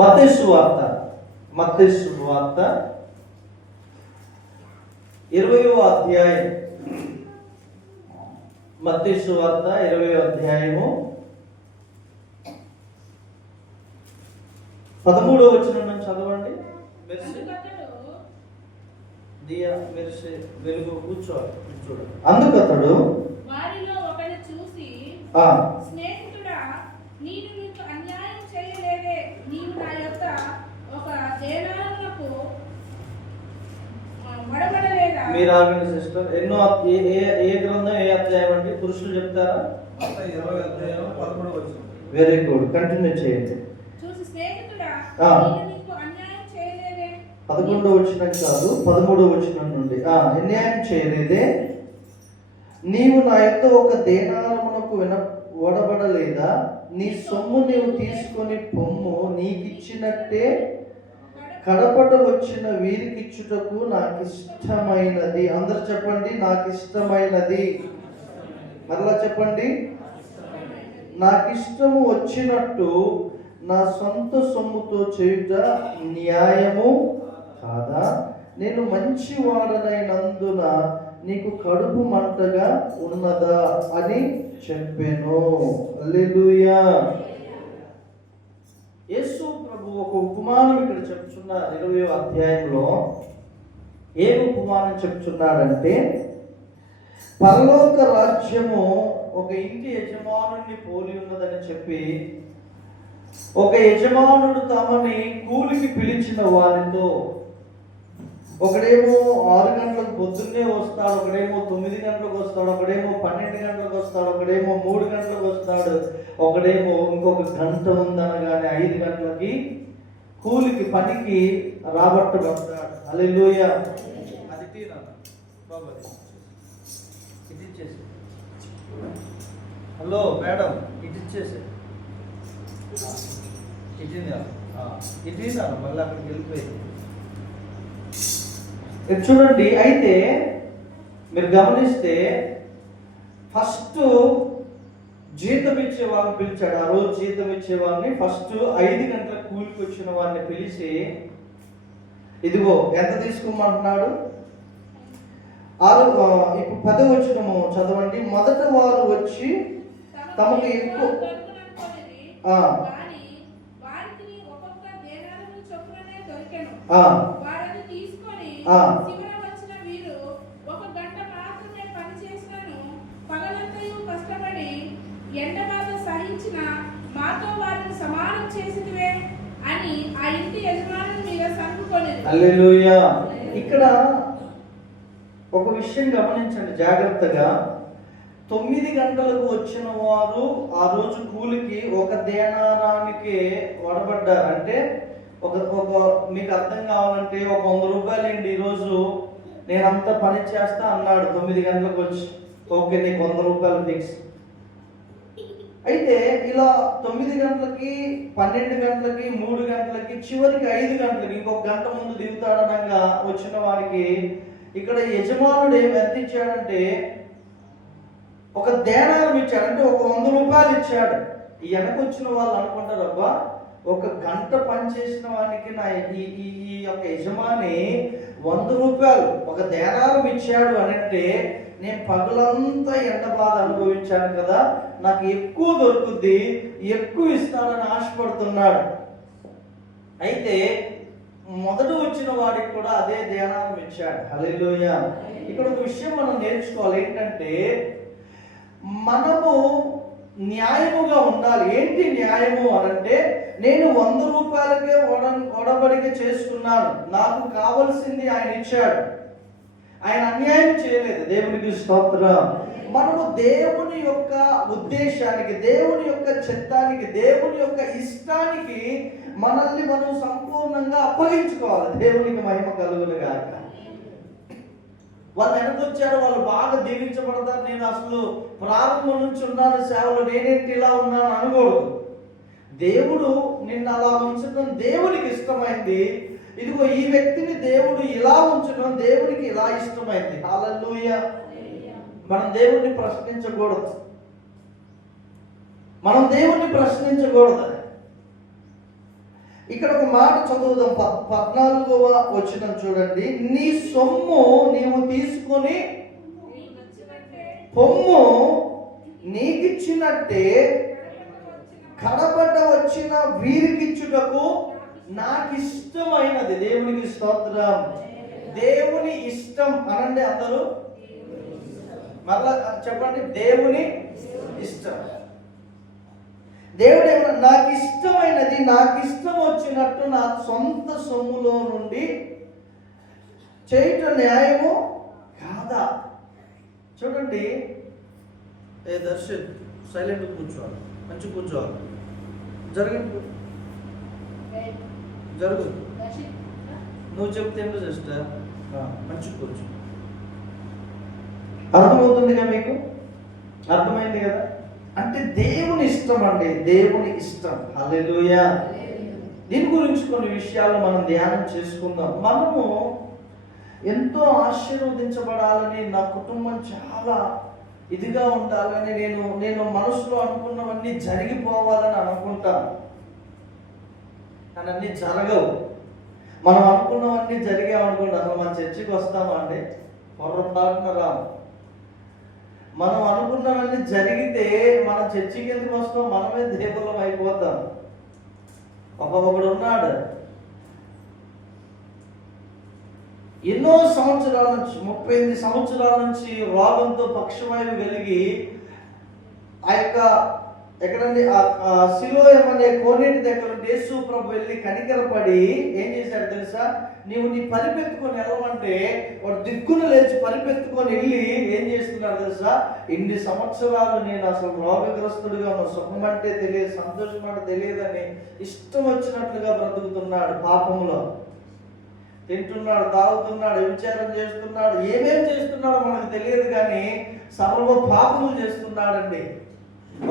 మత్తయి సువార్త 20వ అధ్యాయం. మత్తయి సువార్త 20వ అధ్యాయము 13వ వచనం నుంచి చదవండి. వెలుగు కూర్చోండి. అందుకు అతడు వారిలో ఒకడు చూసి, స్నేహితుడా, నేను నీకు అన్యాయం చేయలేదే, నీవు నా యొక్క ఒక దేనారమునకు వడబడలేదా? మీరు ఆగండి సిస్టర్. ఎన్నో ఏ గ్రంథం ఏ అధ్యాయం అండి? పురుషులు చెప్తారా? 20వ అధ్యాయం 13వ వచనం. వెరీ గుడ్, కంటిన్యూ చేయండి. చూసి, స్నేహితుడా, నేను నీకు అన్యాయం చేయలేదే. 11వ వచనం కాదు, 13వ వచనం నుండి. అన్యాయం చేయలేదే, నీవు నా యొక్క ఒక దేనారమునకు వడబడలేదా? నీ సొమ్ము నీవు తీసుకొని పొమ్ము, నీకిచ్చినట్టే కడపట వచ్చిన వీరికిచ్చుటకు నాకు ఇష్టమైనది. అందరు చెప్పండి, నాకు ఇష్టమైనది. మరలా చెప్పండి, నాకు ఇష్టము వచ్చినట్టు నా సొంత సొమ్ముతో చేయుట న్యాయము కాదా? నేను మంచివాడనైనందున నీకు కడుపు మంటగా ఉన్నదా అని చెప్పాను. హల్లెలూయా. యేసు ప్రభు ఒక ఉపమానం ఇక్కడ చెప్తున్నారు. 20వ అధ్యాయంలో ఏ ఉపమానం చెప్తున్నాడంటే, పరలోక రాజ్యము ఒక ఇంటి యజమానుని పోలి ఉన్నదని చెప్పి, ఒక యజమానుడు తమని కూలికి పిలిచిన వారితో, ఒకడేమో 6 గంటలకు పొద్దున్నే వస్తాడు, ఒకడేమో 9 గంటలకు వస్తాడు, ఒకడేమో 12 గంటలకు వస్తాడు, ఒకడేమో 3 గంటలకు వస్తాడు, ఒకడేమో ఇంకొక గంట ఉందనగానే 5 గంటలకి కూలికి పనికి రాబట్టబడతాడు. హల్లెలూయా. అది తీరా బాబా, ఇది ఇచ్చేసి. హలో మేడం, ఇది ఇచ్చేసి. ఇది మళ్ళీ అక్కడికి వెళ్ళిపోయింది. చూడండి, అయితే మీరు గమనిస్తే ఫస్ట్ జీతం ఇచ్చే వాళ్ళని పిలిచాడు. ఆ రోజు జీతం ఇచ్చే వాళ్ళని ఫస్ట్ 5 గంటలకు కూలికి వచ్చిన వాడిని పిలిచి, ఇదిగో ఎంత తీసుకోమంటున్నాడు? ఇప్పుడు 10వ వచనము చదవండి. మొదట వారు వచ్చి తమకు ఎక్కువ వచ్చిన వీరు 1 గంట మాత్రమే పని చేసినను పగలంతయు కష్టపడి ఎండబాధ సహించిన మాతో వారిని సమానం చేసినవే అని ఆ ఇంటి యజమానుల మీద సంపుకొనేది. హల్లెలూయా. ఇక్కడ ఒక విషయం గమనించండి జాగ్రత్తగా. 9 గంటలకు వచ్చిన వారు ఆ రోజు కూలికి 1 దేనారానికి వడబడ్డారు. అంటే ఒక మీకు అర్థం కావాలంటే, ఒక 100 రూపాయలండి ఈరోజు నేనంతా పని చేస్తా అన్నాడు 9 గంటలకు వచ్చి. ఓకే, నీకు 100 రూపాయలు ఫిక్స్. అయితే ఇలా 9 గంటలకి, 12 గంటలకి, 3 గంటలకి, చివరికి 5 గంటలకి, ఇంకొక గంట ముందు దిగుతాడనగా వచ్చిన వారికి ఇక్కడ యజమానుడు ఎంత ఇచ్చాడంటే, 1 దేనారం ఇచ్చాడు. అంటే ఒక 100 రూపాయలు ఇచ్చాడు. ఈ వెనక వచ్చిన వాళ్ళు అనుకుంటారు, అబ్బా 1 గంట పనిచేసిన వానికి నా ఈ యొక్క యజమాని 100 రూపాయలు 1 దేనారం ఇచ్చాడు అని అంటే, నేను పగలంతా ఎండ బాధ అనుభవించాను కదా, నాకు ఎక్కువ దొరుకుద్ది, ఎక్కువ ఇస్తానని ఆశపడుతున్నాడు. అయితే మొదట వచ్చిన వాడికి కూడా అదే దేనారం ఇచ్చాడు. హల్లెలూయా. ఇక్కడ ఒక విషయం మనం నేర్చుకోవాలి. ఏంటంటే, మనము న్యాయముగా ఉండాలి. ఏంటి న్యాయము అనంటే, నేను 100 రూపాయలకే ఒడబడిక చేసుకున్నాను, నాకు కావలసింది ఆయన ఇచ్చాడు, ఆయన అన్యాయం చేయలేదు. దేవునికి స్తోత్రం. మనము దేవుని యొక్క ఉద్దేశానికి, దేవుని యొక్క చిత్తానికి, దేవుని యొక్క ఇష్టానికి మనల్ని మనం సంపూర్ణంగా అప్పగించుకోవాలి. దేవునికి మహిమ కలుగును గాక. వాళ్ళు వెనకొచ్చారు, వాళ్ళు బాగా దీవించబడతారు. నేను అసలు ప్రారంభం నుంచి ఉన్నాను సేవలో, నేనేంటి ఇలా ఉన్నాను అనకూడదు. దేవుడు నిన్ను అలా ఉంచడం దేవునికి ఇష్టమైంది. ఇదిగో ఈ వ్యక్తిని దేవుడు ఇలా ఉంచడం దేవునికి ఇలా ఇష్టమైంది. హల్లెలూయా. మనం దేవుణ్ణి ప్రశ్నించకూడదు. మనం దేవుణ్ణి ప్రశ్నించకూడదు. ఇక్కడ ఒక మాట చదువుదాం. 14వ వచనం చూడండి. నీ సొమ్ము నీవు తీసుకొని నీకు నచ్చినట్టే పొమ్ము, నీకిచ్చినట్టే కడపట వచ్చిన కడపట వచ్చిన వీరికిచ్చుటకు నాకు ఇష్టమైనది. దేవునికి స్తోత్రం. దేవుని ఇష్టం అనండి అందరూ. మరలా చెప్పండి, దేవుని ఇష్టం. దేవుడు ఏమన్నా, నాకు ఇష్టమైనది, నాకు ఇష్టం వచ్చినట్టు నా సొంత సొమ్ములో నుండి చేయటం న్యాయము కాదా? చూడండి, ఏ దర్శన్ సైలెంట్ కూర్చోవాలి, మంచి కూర్చోవాలి. జరగండి, జరుగు. నువ్వు చెప్తే ఏంటో సిస్టర్, మంచి కూర్చో. అర్థమవుతుందిగా మీకు? అర్థమైంది కదా? అంటే దేవుని ఇష్టం అండి, దేవుని ఇష్టం. హల్లెలూయా. దీని గురించి కొన్ని విషయాలు మనం ధ్యానం చేసుకుందాం. మనము ఎంతో ఆశీర్వదించబడాలని, నా కుటుంబం చాలా ఇదిగా ఉండాలని నేను మనసులో అనుకున్నవన్నీ జరిగిపోవాలని అనుకుంటాను. కానీ అన్నీ జరగవు. మనం అనుకున్నవన్నీ జరిగామనుకోండి, అసలు మన చర్చికి వస్తామా అంటే పొరపాటున రాము. మనం అనుకున్నవన్నీ జరిగితే మన చర్చికి ఎందుకు వస్తాం? మనమే దేవుళ్ళం అయిపోతాం. ఒకడు ఉన్నాడు, ఎన్నో సంవత్సరాల నుంచి, 38 సంవత్సరాల నుంచి రోగంతో పక్షవాయువు కలిగి ఆ యొక్క ఎక్కడండి ఆ సిలోయం అనే కోనేటి దగ్గర యేసు ప్రభు వెళ్ళి కనికరపడి ఏం చేశాడు తెలుసా? నీవు నీ పరిపెత్తుకొని వెళ్ళమంటే వాడు దిక్కున లేచి పరిపెత్తుకొని వెళ్ళి ఏం చేస్తున్నాడు తెలుసా? ఇన్ని సంవత్సరాలు నేను అసలు రోగగ్రస్తుడిగా సుఖమంటే తెలియదు, సంతోషం అంటే తెలియదని ఇష్టం వచ్చినట్లుగా బ్రతుకుతున్నాడు. పాపంలో తింటున్నాడు, తాగుతున్నాడు, విచారం చేస్తున్నాడు, ఏమేం చేస్తున్నాడో మనకు తెలియదు, కానీ సర్వ పాపములు చేస్తున్నాడండి.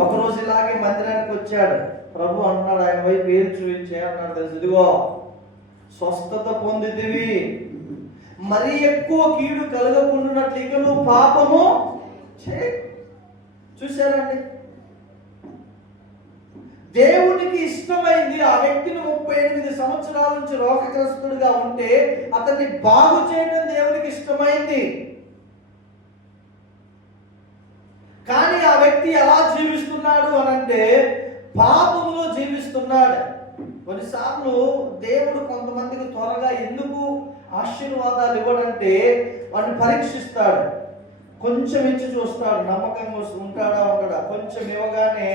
ఒకరోజు ఇలాగే మందిరానికి వచ్చాడు. ప్రభు అన్నాడు, ఆయన వైపు పేరు చూపించే అన్నాడు తెలుసు, ఇదిగో స్వస్థత పొందితివి, మరీ ఎక్కువ కీడు కలగకుండానట్లు ఇక నువ్వు పాపము చే. చూశారండి, దేవునికి ఇష్టమైంది ఆ వ్యక్తిని 38 సంవత్సరాల నుంచి రోగగ్రస్తుడిగా ఉంటే అతన్ని బాగు చేయడం దేవునికి ఇష్టమైంది. కానీ ఆ వ్యక్తి ఎలా జీవిస్తున్నాడు అని అంటే పాపములో జీవిస్తున్నాడు. కొన్నిసార్లు దేవుడు కొంతమందికి త్వరగా ఎందుకు ఆశీర్వాదాలు ఇవ్వడంటే వాడిని పరీక్షిస్తాడు. కొంచెం ఇచ్చి చూస్తాడు, నమ్మకంగా ఉంటాడా ఉండడా. కొంచెం ఇవ్వగానే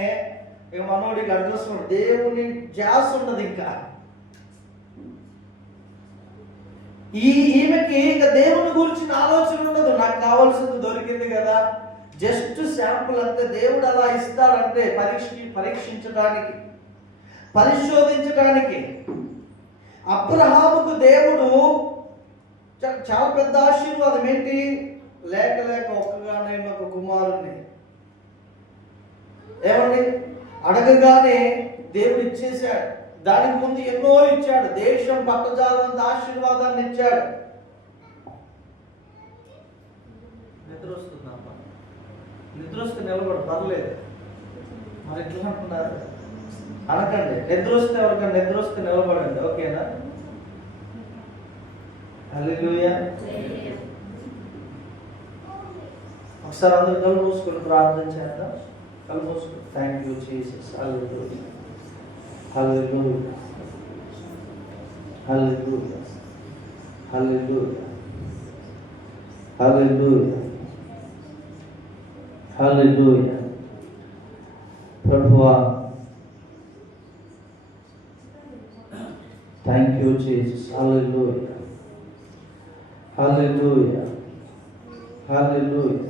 ఇక మనోడికి అడ్రస్ ఉండదు, దేవుని ధ్యాస ఉండదు. ఇంకా ఈమెకి ఇక దేవుని గురించిన ఆలోచన ఉండదు. నాకు కావాల్సింది దొరికింది కదా, జస్ట్ శాంపుల్ అంతే. దేవుడు అలా ఇస్తాడంటే పరీక్షించడానికి, పరిశోధించడానికి. అబ్రహాముకు దేవుడు చాలా పెద్ద ఆశీర్వాదం ఏంటి? లేక ఒక్కగానైనా ఒక కుమారుణ్ణి ఏమండి అడగగానే దేవుడు ఇచ్చేశాడు. దానికి ముందు ఎన్నో ఇచ్చాడు, దేశం పట్టజాలంత ఆశీర్వాదాన్ని ఇచ్చాడు. నిద్ర వస్తుందమ్మా, నిద్ర వస్తే నిలబడు, పర్లేదు. మరి ఎట్లా అంటున్నారు అనకండి. నిద్ర వస్తే ఎవరికైనా నిద్ర వస్తే నిలబడండి, ఓకేనా? హల్లెలూయా. ఒకసారి అందరూ కళ్ళు మూసుకొని ప్రార్థన చేద్దాం. కళ్ళు మూసుకొని. Thank you Jesus. Hallelujah, hallelujah, hallelujah, hallelujah, hallelujah, hallelujah. ప్రభువా, thank you Jesus. Hallelujah, hallelujah, hallelujah,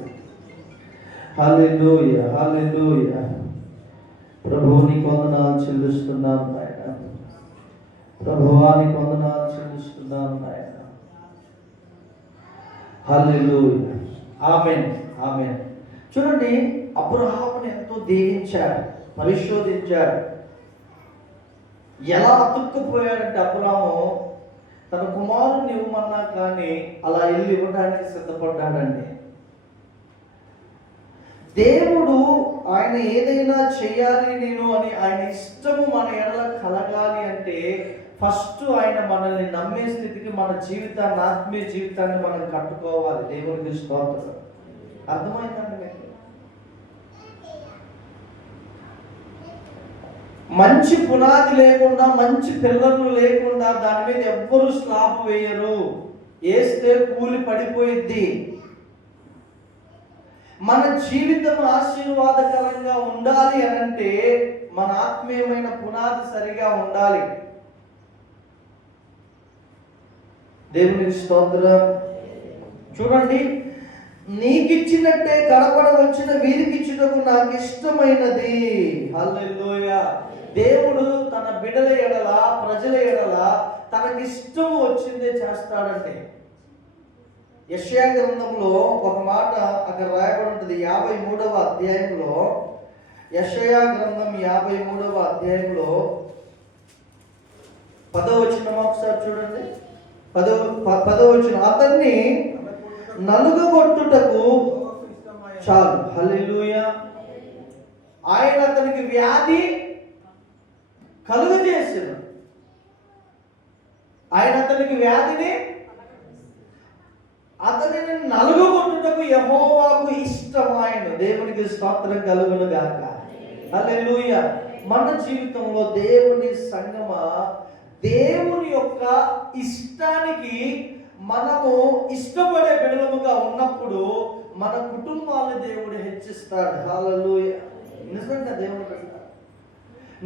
hallelujah, hallelujah. ప్రభువుని వందనాలు చెల్లిస్తున్నాం నాయన. ప్రభువానికి వందనాలు చెల్లిస్తున్నాం నాయన. హల్లెలూయా. ఆమేన్, ఆమేన్. చూడండి, అబ్రహాముని ఎంతో దీవించాడు, పరిశోధించాడు. ఎలా అతుక్కుపోయాడంటే అబ్రహాము తన కుమారుని ఇవ్వమన్నా కానీ అలా వెళ్ళి ఇవ్వడానికి సిద్ధపడ్డాడండి. దేవుడు ఆయన ఏదైనా చెయ్యాలి నేను అని ఆయన ఇష్టము మన ఎడల కలగాలి అంటే ఫస్ట్ ఆయన మనల్ని నమ్మే స్థితికి మన జీవితాన్ని, ఆత్మీయ జీవితాన్ని మనం కట్టుకోవాలి. దేవునికి స్తోత్రం. అర్థమైందండి మీకు? మంచి పునాది లేకుండా, మంచి పిల్లలు లేకుండా దాని మీద ఎవ్వరూ స్లాబ్ వేయరు. వేస్తే కూలి పడిపోయిద్ది. మన జీవితం ఆశీర్వాదకరంగా ఉండాలి అనంటే మన ఆత్మీయమైన పునాది సరిగా ఉండాలి. దేవునికి స్తోత్రం. చూడండి, నీకిచ్చినట్టే కడపడ వచ్చిన వీరికిచ్చుటకు నాకు ఇష్టమైనది. హల్లెలూయా. దేవుడు తన బిడ్డల ఎడల, ప్రజల ఎడల తనకిష్టము వచ్చిందే చేస్తాడంటే. యెషయా గ్రంథంలో ఒక మాట అక్కడ రాయబడి ఉంటుంది. 53వ అధ్యాయంలో, యెషయా గ్రంథం 53వ అధ్యాయంలో 10వ వచనం ఒకసారి చూడండి. 10వ వచనం, అతన్ని నలుగగొట్టుటకు చాలు. హల్లెలూయా. ఆయన అతనికి వ్యాధి కలుగజేసిన, ఆయన అతనికి వ్యాధిని, అతనిని నలుగగొట్టుటకు యెహోవాకు ఇష్టమైన. దేవునికి స్తోత్రం కలుగును గాక. హల్లెలూయా. మన జీవితంలో దేవుని సంగమా, దేవుని యొక్క ఇష్టానికి మనము ఇష్టపడే బిడ్డలముగా ఉన్నప్పుడు మన కుటుంబాన్ని దేవుడు హెచ్చిస్తాడు. హల్లెలూయా. నిజంగా దేవుడు పెడతాడు.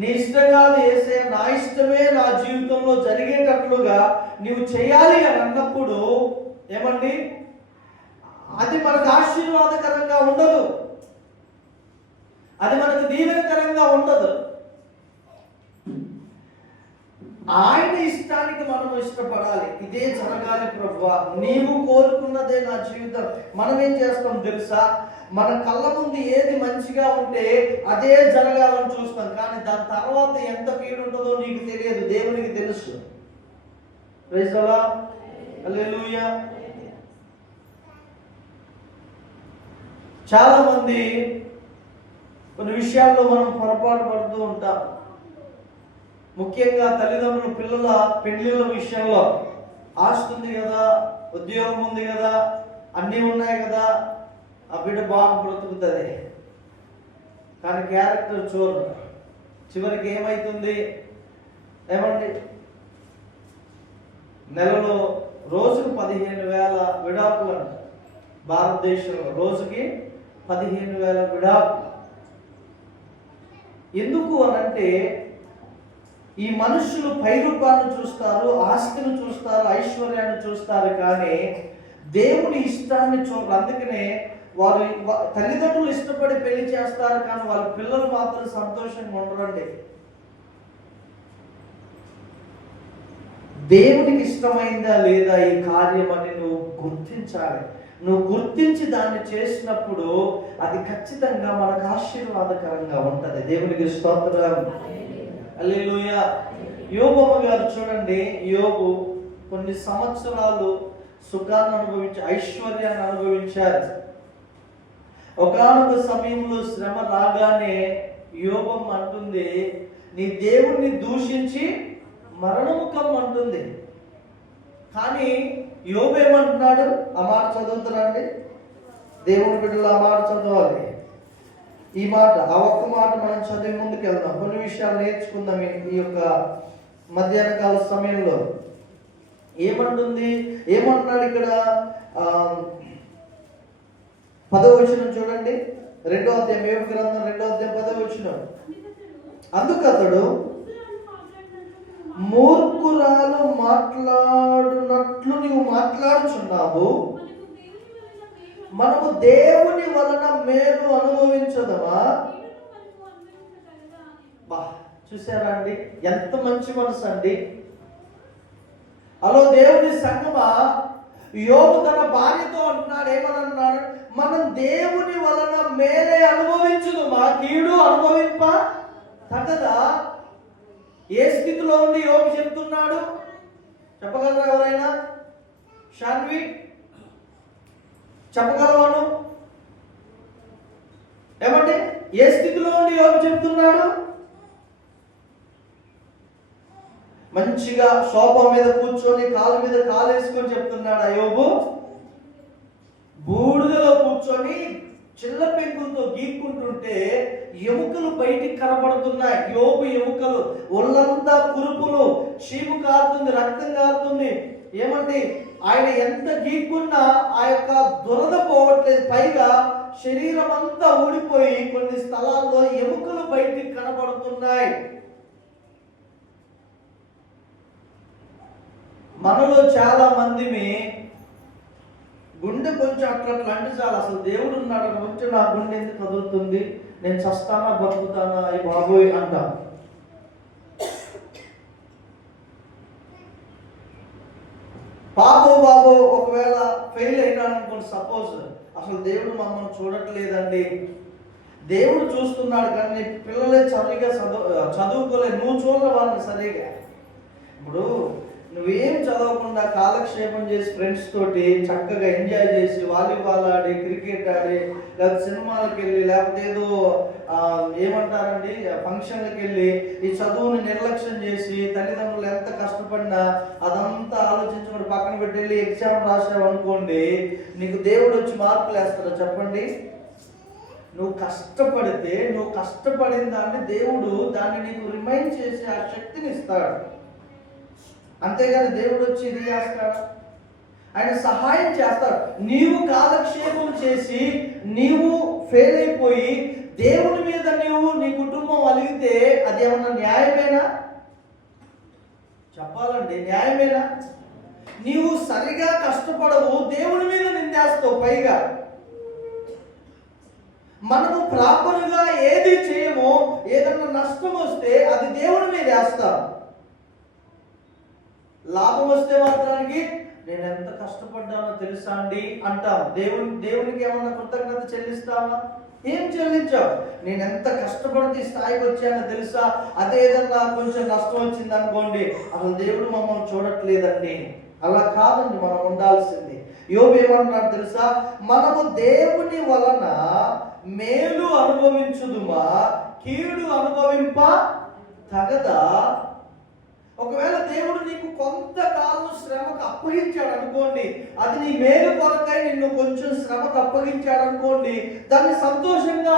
నీ ఇష్టం కాదు యేసయ్య, నా ఇష్టమే నా జీవితంలో జరిగేటట్లుగా నీవు చేయాలి అని అన్నప్పుడు ఏమండి, అది మనకు ఆశీర్వాదకరంగా ఉండదు, అది మనకు దీవెనకరంగా ఉండదు. ఆయన ఇష్టానికి మనం ఇష్టపడాలి. ఇదే జరగాలి ప్రభువా, నీవు కోరుకున్నదే నా జీవితం. మనం ఏం చేస్తాం తెలుసా? మన కళ్ళ ముందు ఏది మంచిగా ఉంటే అదే జరగాలని చూస్తాం, కానీ దాని తర్వాత ఎంత కీడు ఉంటుందో నీకు తెలియదు, దేవునికి తెలుసు. Praise the lord. హల్లెలూయా. చాలా మంది కొన్ని విషయాల్లో మనం పొరపాటు పడుతూ ఉంటాం. ముఖ్యంగా తల్లిదండ్రులు పిల్లల పెళ్లిళ్ళ విషయంలో, ఆస్తి ఉంది కదా, ఉద్యోగం ఉంది కదా, అన్నీ ఉన్నాయి కదా, ఆ బిడ్డ బాగా బ్రతుకుతుంది, కానీ క్యారెక్టర్ చూడరు. చివరికి ఏమవుతుంది ఏమండి, నెలలో రోజుకు 15,000 విడాకులు అంట. భారతదేశంలో రోజుకి 15,000 విడాకులు. ఎందుకు అనంటే ఈ మనుషులు పై రూపాన్ని చూస్తారు, ఆస్తిని చూస్తారు, ఐశ్వర్యాన్ని చూస్తారు, కానీ దేవుని ఇష్టాన్ని చూడరు. అందుకనే వారు తల్లిదండ్రులు ఇష్టపడి పెళ్లి చేస్తారు, కానీ వాళ్ళ పిల్లలు మాత్రం సంతోషంగా ఉండరండి. దేవునికి ఇష్టమైందా లేదా ఈ కార్యం అని నువ్వు గుర్తించాలి. నువ్వు గుర్తించి దాన్ని చేసినప్పుడు అది ఖచ్చితంగా మనకు ఆశీర్వాదకరంగా ఉంటది. దేవునికి స్తోత్రం. హల్లెలూయా. యోబు గారు చూడండి, యోబు కొన్ని సంవత్సరాలు సుఖాన్ని అనుభవించి, ఐశ్వర్యాన్ని అనుభవించారు. ఒకానొక సమయంలో శ్రమ రాగానే యోబమ్మ అంటుంది, నీ దేవుణ్ణి దూషించి మరణముఖం అంటుంది. కానీ యోబు ఏమంటున్నాడు? ఆ మాట చదువుతారండి, దేవుని బిడ్డలు ఆ మాట చదవాలి. ఈ మాట, ఆ ఒక్క మాట మనం చదివి ముందుకు వెళ్దాం. కొన్ని విషయాలు నేర్చుకుందాం ఈ యొక్క మధ్యాహ్న కాల సమయంలో. ఏమంటుంది, ఏమంటున్నాడు ఇక్కడ? 10వ వచనం చూడండి, 2వ అధ్యాయం, యోబు గ్రంథం 2వ అధ్యాయం 10వ వచనం. అందుకతడు మూర్ఖురాలు మాట్లాడునట్లు నీవు మాట్లాడుచున్నావు, మనము దేవుని వలన మేలు అనుభవించదమా? బా, చూసారా అండి, ఎంత మంచి మనసు అండి. హలో దేవుని సంగమా, యోబు తన భార్యతో అంటున్నాడు, ఏమని అన్నాడు? మనం దేవుని వలన మేలే అనుభవించుదు, మా కీడు అనుభవింప తగదా? ఏ స్థితిలో ఉండి యోబు చెప్తున్నాడు? చెప్పగలరా ఎవరైనా? షాన్వి చెప్పగలవాడు? ఏమంటే ఏ స్థితిలో ఉండి యోబు చెప్తున్నాడు? మంచిగా సోఫా మీద కూర్చొని కాలు మీద కాలు వేసుకొని చెప్తున్నాడు యోబు? బూడిదలో కూర్చొని చిల్ల పెంకులతో గీక్కుంటుంటే ఎముకలు బయటికి కనబడుతున్నాయి. యోబు ఎముకలు, ఒళ్ళంతా కురుపులు, చీము కారుతుంది, రక్తం కారుతుంది. ఏమండి, ఆయన ఎంత గీక్కున్నా ఆ యొక్క దురద పోవట్లేదు. పైగా శరీరం అంతా ఊడిపోయి కొన్ని స్థలాల్లో ఎముకలు బయటికి కనబడుతున్నాయి. మనలో చాలా మందిని గుండె కొంచెం అట్లా అంటే చాలు, అసలు దేవుడు ఉన్నాడు కొంచెం నా గుండె ఎందుకు కదులుతుంది, నేను చస్తానా బతుకుతానా అయ్యి బాబోయ్ అంటాం. బాబో ఒకవేళ ఫెయిల్ అయినాడు అనుకోండి, సపోజ్, అసలు దేవుడు మమ్మల్ని చూడట్లేదండి. దేవుడు చూస్తున్నాడు కానీ పిల్లలే సరిగా చదువుకోలేదు, నువ్వు చూడలే వాళ్ళని సరిగా. ఇప్పుడు నువ్వేం చదవకుండా కాలక్షేపం చేసి ఫ్రెండ్స్ తోటి చక్కగా ఎంజాయ్ చేసి వాలీబాల్ ఆడి, క్రికెట్ ఆడి, లేకపోతే సినిమాలకు వెళ్ళి, లేకపోతే ఏదో ఏమంటారండి ఫంక్షన్లకు వెళ్ళి ఈ చదువుని నిర్లక్ష్యం చేసి తల్లిదండ్రులు ఎంత కష్టపడినా అదంతా ఆలోచించుకుని పక్కన పెట్టి వెళ్ళి ఎగ్జామ్ రాసావు అనుకోండి, నీకు దేవుడు వచ్చి మార్కులు వేస్తాడా చెప్పండి? నువ్వు కష్టపడితే, నువ్వు కష్టపడిన దాన్ని దేవుడు దాన్ని నీకు రిమైండ్ చేసి ఆ శక్తిని ఇస్తాడు. అంతేగాని దేవుడు వచ్చి ఇది చేస్తాడు? ఆయన సహాయం చేస్తాడు. నీవు కాలక్షేపం చేసి నీవు ఫెయిల్ అయిపోయి దేవుని మీద నీ కుటుంబం అలిగితే అది ఏమన్నా న్యాయమేనా? చెప్పాలండి, న్యాయమేనా? నీవు సరిగా కష్టపడవు, దేవుని మీద నిందేస్తావు. పైగా మనము ప్రాపర్గా ఏది చేయమో, ఏదన్నా నష్టం వస్తే అది దేవుని మీద వేస్తాం. లాభం వస్తే మాత్రానికి నేను ఎంత కష్టపడ్డానో తెలుసా అండి అంటాం. దేవునికి ఏమన్నా కృతజ్ఞత చెల్లిస్తావా? ఏం చెల్లించావు? నేను ఎంత కష్టపడితే ఈ స్థాయికి వచ్చానో తెలుసా? అదే ఏదన్నా కొంచెం నష్టం వచ్చింది అనుకోండి, అసలు దేవుడు మమ్మల్ని చూడట్లేదండి. అలా కాదండి మనం ఉండాల్సింది. యోబు ఏమన్నాడు తెలుసా? మనము దేవుని వలన మేలు అనుభవించుదుమా, కీడు అనుభవింప తగదా? ఒకవేళ దేవుడు నీకు కొంతకాలం శ్రమకు అప్పగించాడు అనుకోండి, అది నీ మేలు కొరకై నిన్ను కొంచెం శ్రమకు అప్పగించాడు అనుకోండి, దాన్ని సంతోషంగా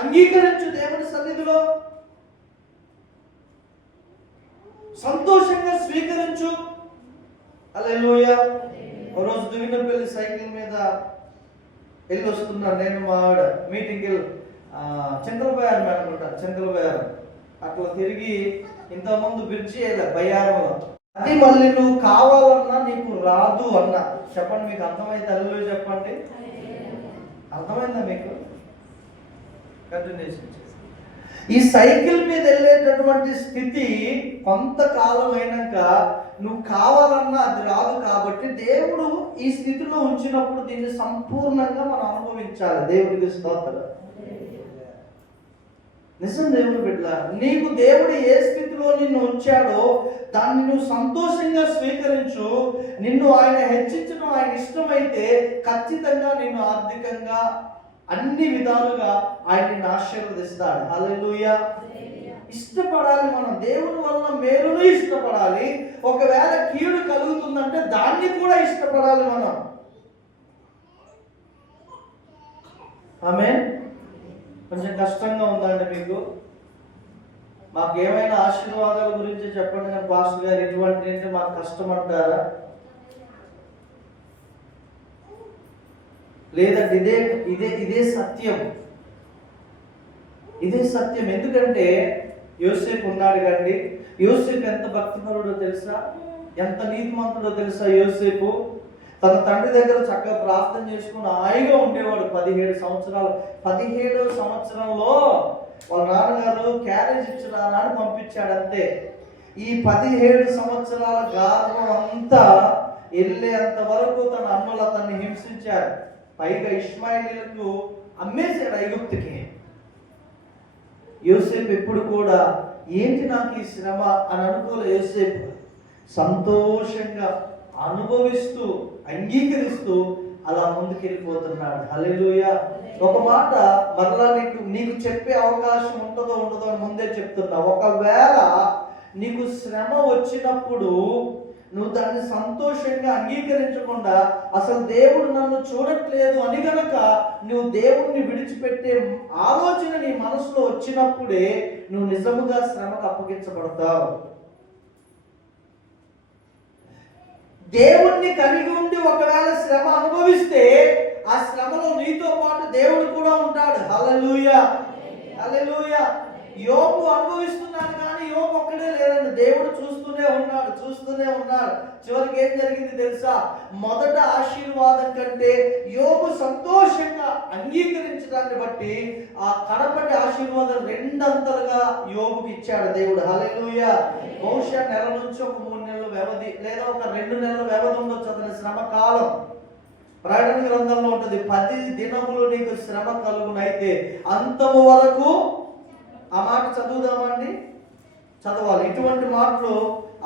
అంగీకరించు. దేవుని సన్నిధిలో సంతోషంగా స్వీకరించు. హల్లెలూయా. ఓ రోజు దుగినపల్లి సైకిల్ మీద వెళ్ళి వస్తున్నాను నేను, మా ఆవిడ మీటింగ్కి వెళ్ళి చంద్రబయారం అనుకుంటా, చంద్రబయారం అట్లా తిరిగి ఇంతకుముందు బ్రిడ్జి బయ్యారంలో, అది మళ్ళీ నువ్వు కావాలన్నా నీకు రాదు అన్నా. చెప్పండి, మీకు అర్థమైతే అల్లు చెప్పండి. అర్థమైందా మీకు? కంటిన్యూషన్ చేసి ఈ సైకిల్ మీద వెళ్ళేటటువంటి స్థితి కొంతకాలం అయినాక నువ్వు కావాలన్నా అది రాదు. కాబట్టి దేవుడు ఈ స్థితిలో ఉంచినప్పుడు దీన్ని సంపూర్ణంగా మనం అనుభవించాలి. దేవుడికి స్తోత్రం. నిజం దేవుడు బిడ్డ, నీకు దేవుడు ఏ స్థితిలో నిన్ను ఉంచాడో దాన్ని నువ్వు సంతోషంగా స్వీకరించు. నిన్ను ఆయన హెచ్చించడం ఆయన ఇష్టమైతే ఖచ్చితంగా నిన్ను ఆర్థికంగా అన్ని విధాలుగా ఆయన నిన్ను ఆశీర్వదిస్తాడు. హల్లెలూయా. ఇష్టపడాలి మనం, దేవుని వలన మేలును ఇష్టపడాలి. ఒకవేళ కీడు కలుగుతుందంటే దాన్ని కూడా ఇష్టపడాలి మనం. ఆమేన్. కొంచెం కష్టంగా ఉందండి మీకు? మాకు ఏమైనా ఆశీర్వాదాల గురించి చెప్పండి. కానీ పాస్టర్ గారు ఎటువంటి అంటే మాకు కష్టం అంటారా? లేదండి, ఇదే ఇదే ఇదే సత్యం, ఇదే సత్యం. ఎందుకంటే యోసేపు ఉన్నాడు కండి. యోసేపు ఎంత భక్తిపరుడో తెలుసా, ఎంత నీతిమంతుడో తెలుసా? యోసేపు తన తండ్రి దగ్గర చక్కగా ప్రార్థన చేసుకుని హాయిగా ఉండేవాడు 17 సంవత్సరాలు. 17వ సంవత్సరంలో వాళ్ళ నాన్నగారు క్యారేజ్ ఇచ్చినా అని పంపించాడు అంతే. ఈ 17 సంవత్సరాల గార్వం అంతా వెళ్ళేంత వరకు తన అన్నలు అతన్ని హింసించారు. పైగా ఇష్మాయిలీలకు అమ్మేశాడు ఐగుప్తుకి. యోసేపు ఎప్పుడు కూడా ఏంటి నాకు ఈ శ్రమ అని అనుకోలే. యోసేపు సంతోషంగా అనుభవిస్తూ అంగీకరిస్తూ అలా ముందుకెళ్ళిపోతున్నాడు. హల్లెలూయా. ఒక మాట మరలా నీకు చెప్పే అవకాశం ఉంటుందో ఉండదో అని ముందే చెప్తున్నా. ఒకవేళ నీకు శ్రమ వచ్చినప్పుడు నువ్వు దాన్ని సంతోషంగా అంగీకరించకుండా అసలు దేవుడు నన్ను చూడట్లేదు అని గనక నువ్వు దేవుణ్ణి విడిచిపెట్టే ఆలోచన నీ మనసులో వచ్చినప్పుడే నువ్వు నిజముగా శ్రమకు అప్పగించబడతావు. దేవుణ్ణి కలిగి ఉండి ఒకవేళ శ్రమ అనుభవిస్తే ఆ శ్రమలో నీతో పాటు దేవుడు కూడా ఉంటాడు. హల్లెలూయా, హల్లెలూయా. యోబు అనుభవిస్తున్నాడు కానీ యోబు ఒక్కడే లేదండి, దేవుడు చూస్తూనే ఉన్నాడు. చివరికి ఏం జరిగింది తెలుసా? మొదట ఆశీర్వాదం కంటే యోబు సంతోషంగా అంగీకరించడాన్ని బట్టి ఆ కడపటి ఆశీర్వాదం రెండంతలుగా యోబుకి ఇచ్చాడు దేవుడు. హల్లెలూయా. బహుశా నెల నుంచి ఒక 3 నెలల వ్యవధి లేదా ఒక 2 నెలల వ్యవధి ఉండొచ్చు అతని శ్రమ కాలం. ప్రకటన గ్రంథంలో ఉంటుంది, 10 దినములు నీకు శ్రమ కలుగునైతే అంతము వరకు. ఆ మాట చదువుదామండి, చదవాలి. ఇటువంటి మాటలు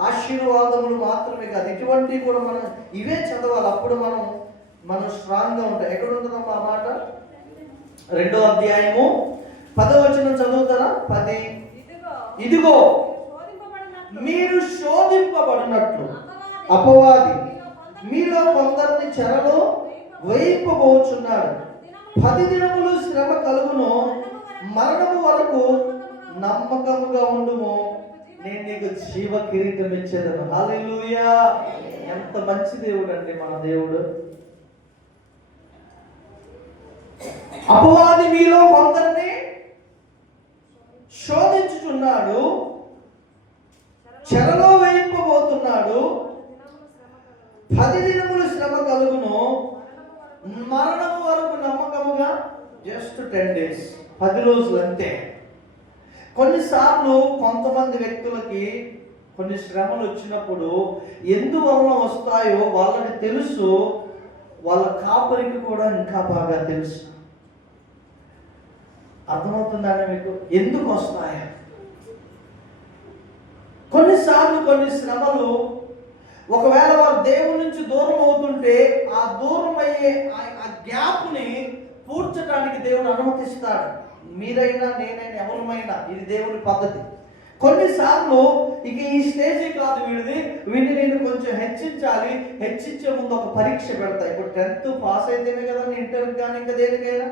ఆశీర్వాదములు మాత్రమే కాదు, ఇటువంటివి కూడా మనం ఇవే చదవాలి. అప్పుడు మనం స్ట్రాంగ్ గా ఉంటాం. ఎక్కడ ఉంటుందమ్మా ఆ మాట? 2వ అధ్యాయము 10వ వచనం చదువుతారా? 10. ఇదిగో మీరు శోధింపబడినట్లు అపవాది మీలో కొందరిని చెరలో వేయింపబోచున్నాడు. 10 దినములు శ్రమ కలుగును, మరణము వరకు నమ్మకముగా ఉండుము, నేను నీకు జీవ కిరీటం ఇచ్చేదను. హల్లెలూయా. ఎంత మంచి దేవుడు అండి మన దేవుడు. అపవాది మీలో కొందరిని శోధించుచున్నాడు, చెరలో వేయింపబోతున్నాడు. 10 దినములు శ్రమ కలుగును, మరణము వరకు నమ్మకముగా. జస్ట్ 10 days, 10 రోజులు అంతే. కొన్నిసార్లు కొంతమంది వ్యక్తులకి కొన్ని శ్రమలు వచ్చినప్పుడు ఎందువలన వస్తాయో వాళ్ళకి తెలుసు, వాళ్ళ కాపరికి కూడా ఇంకా బాగా తెలుసు. అర్థమవుతుందండి మీకు? ఎందుకు వస్తాయా? కొన్నిసార్లు కొన్ని శ్రమలు ఒకవేళ వారు దేవుడి నుంచి దూరం అవుతుంటే ఆ దూరం అయ్యే ఆ గ్యాప్ని పూడ్చడానికి దేవుడు అనుమతిస్తాడు. మీరైనా నేనైనా ఎవరమైనా, ఇది దేవుని పద్ధతి. కొన్నిసార్లు ఇక ఈ స్టేజే కాదు వీడిని నేను కొంచెం హెచ్చించాలి, హెచ్చించే ముందు ఒక పరీక్ష పెడతా. ఇప్పుడు 10th పాస్ అయితేనే కదా ఇంటర్ కానీ ఇంకా దేనికైనా.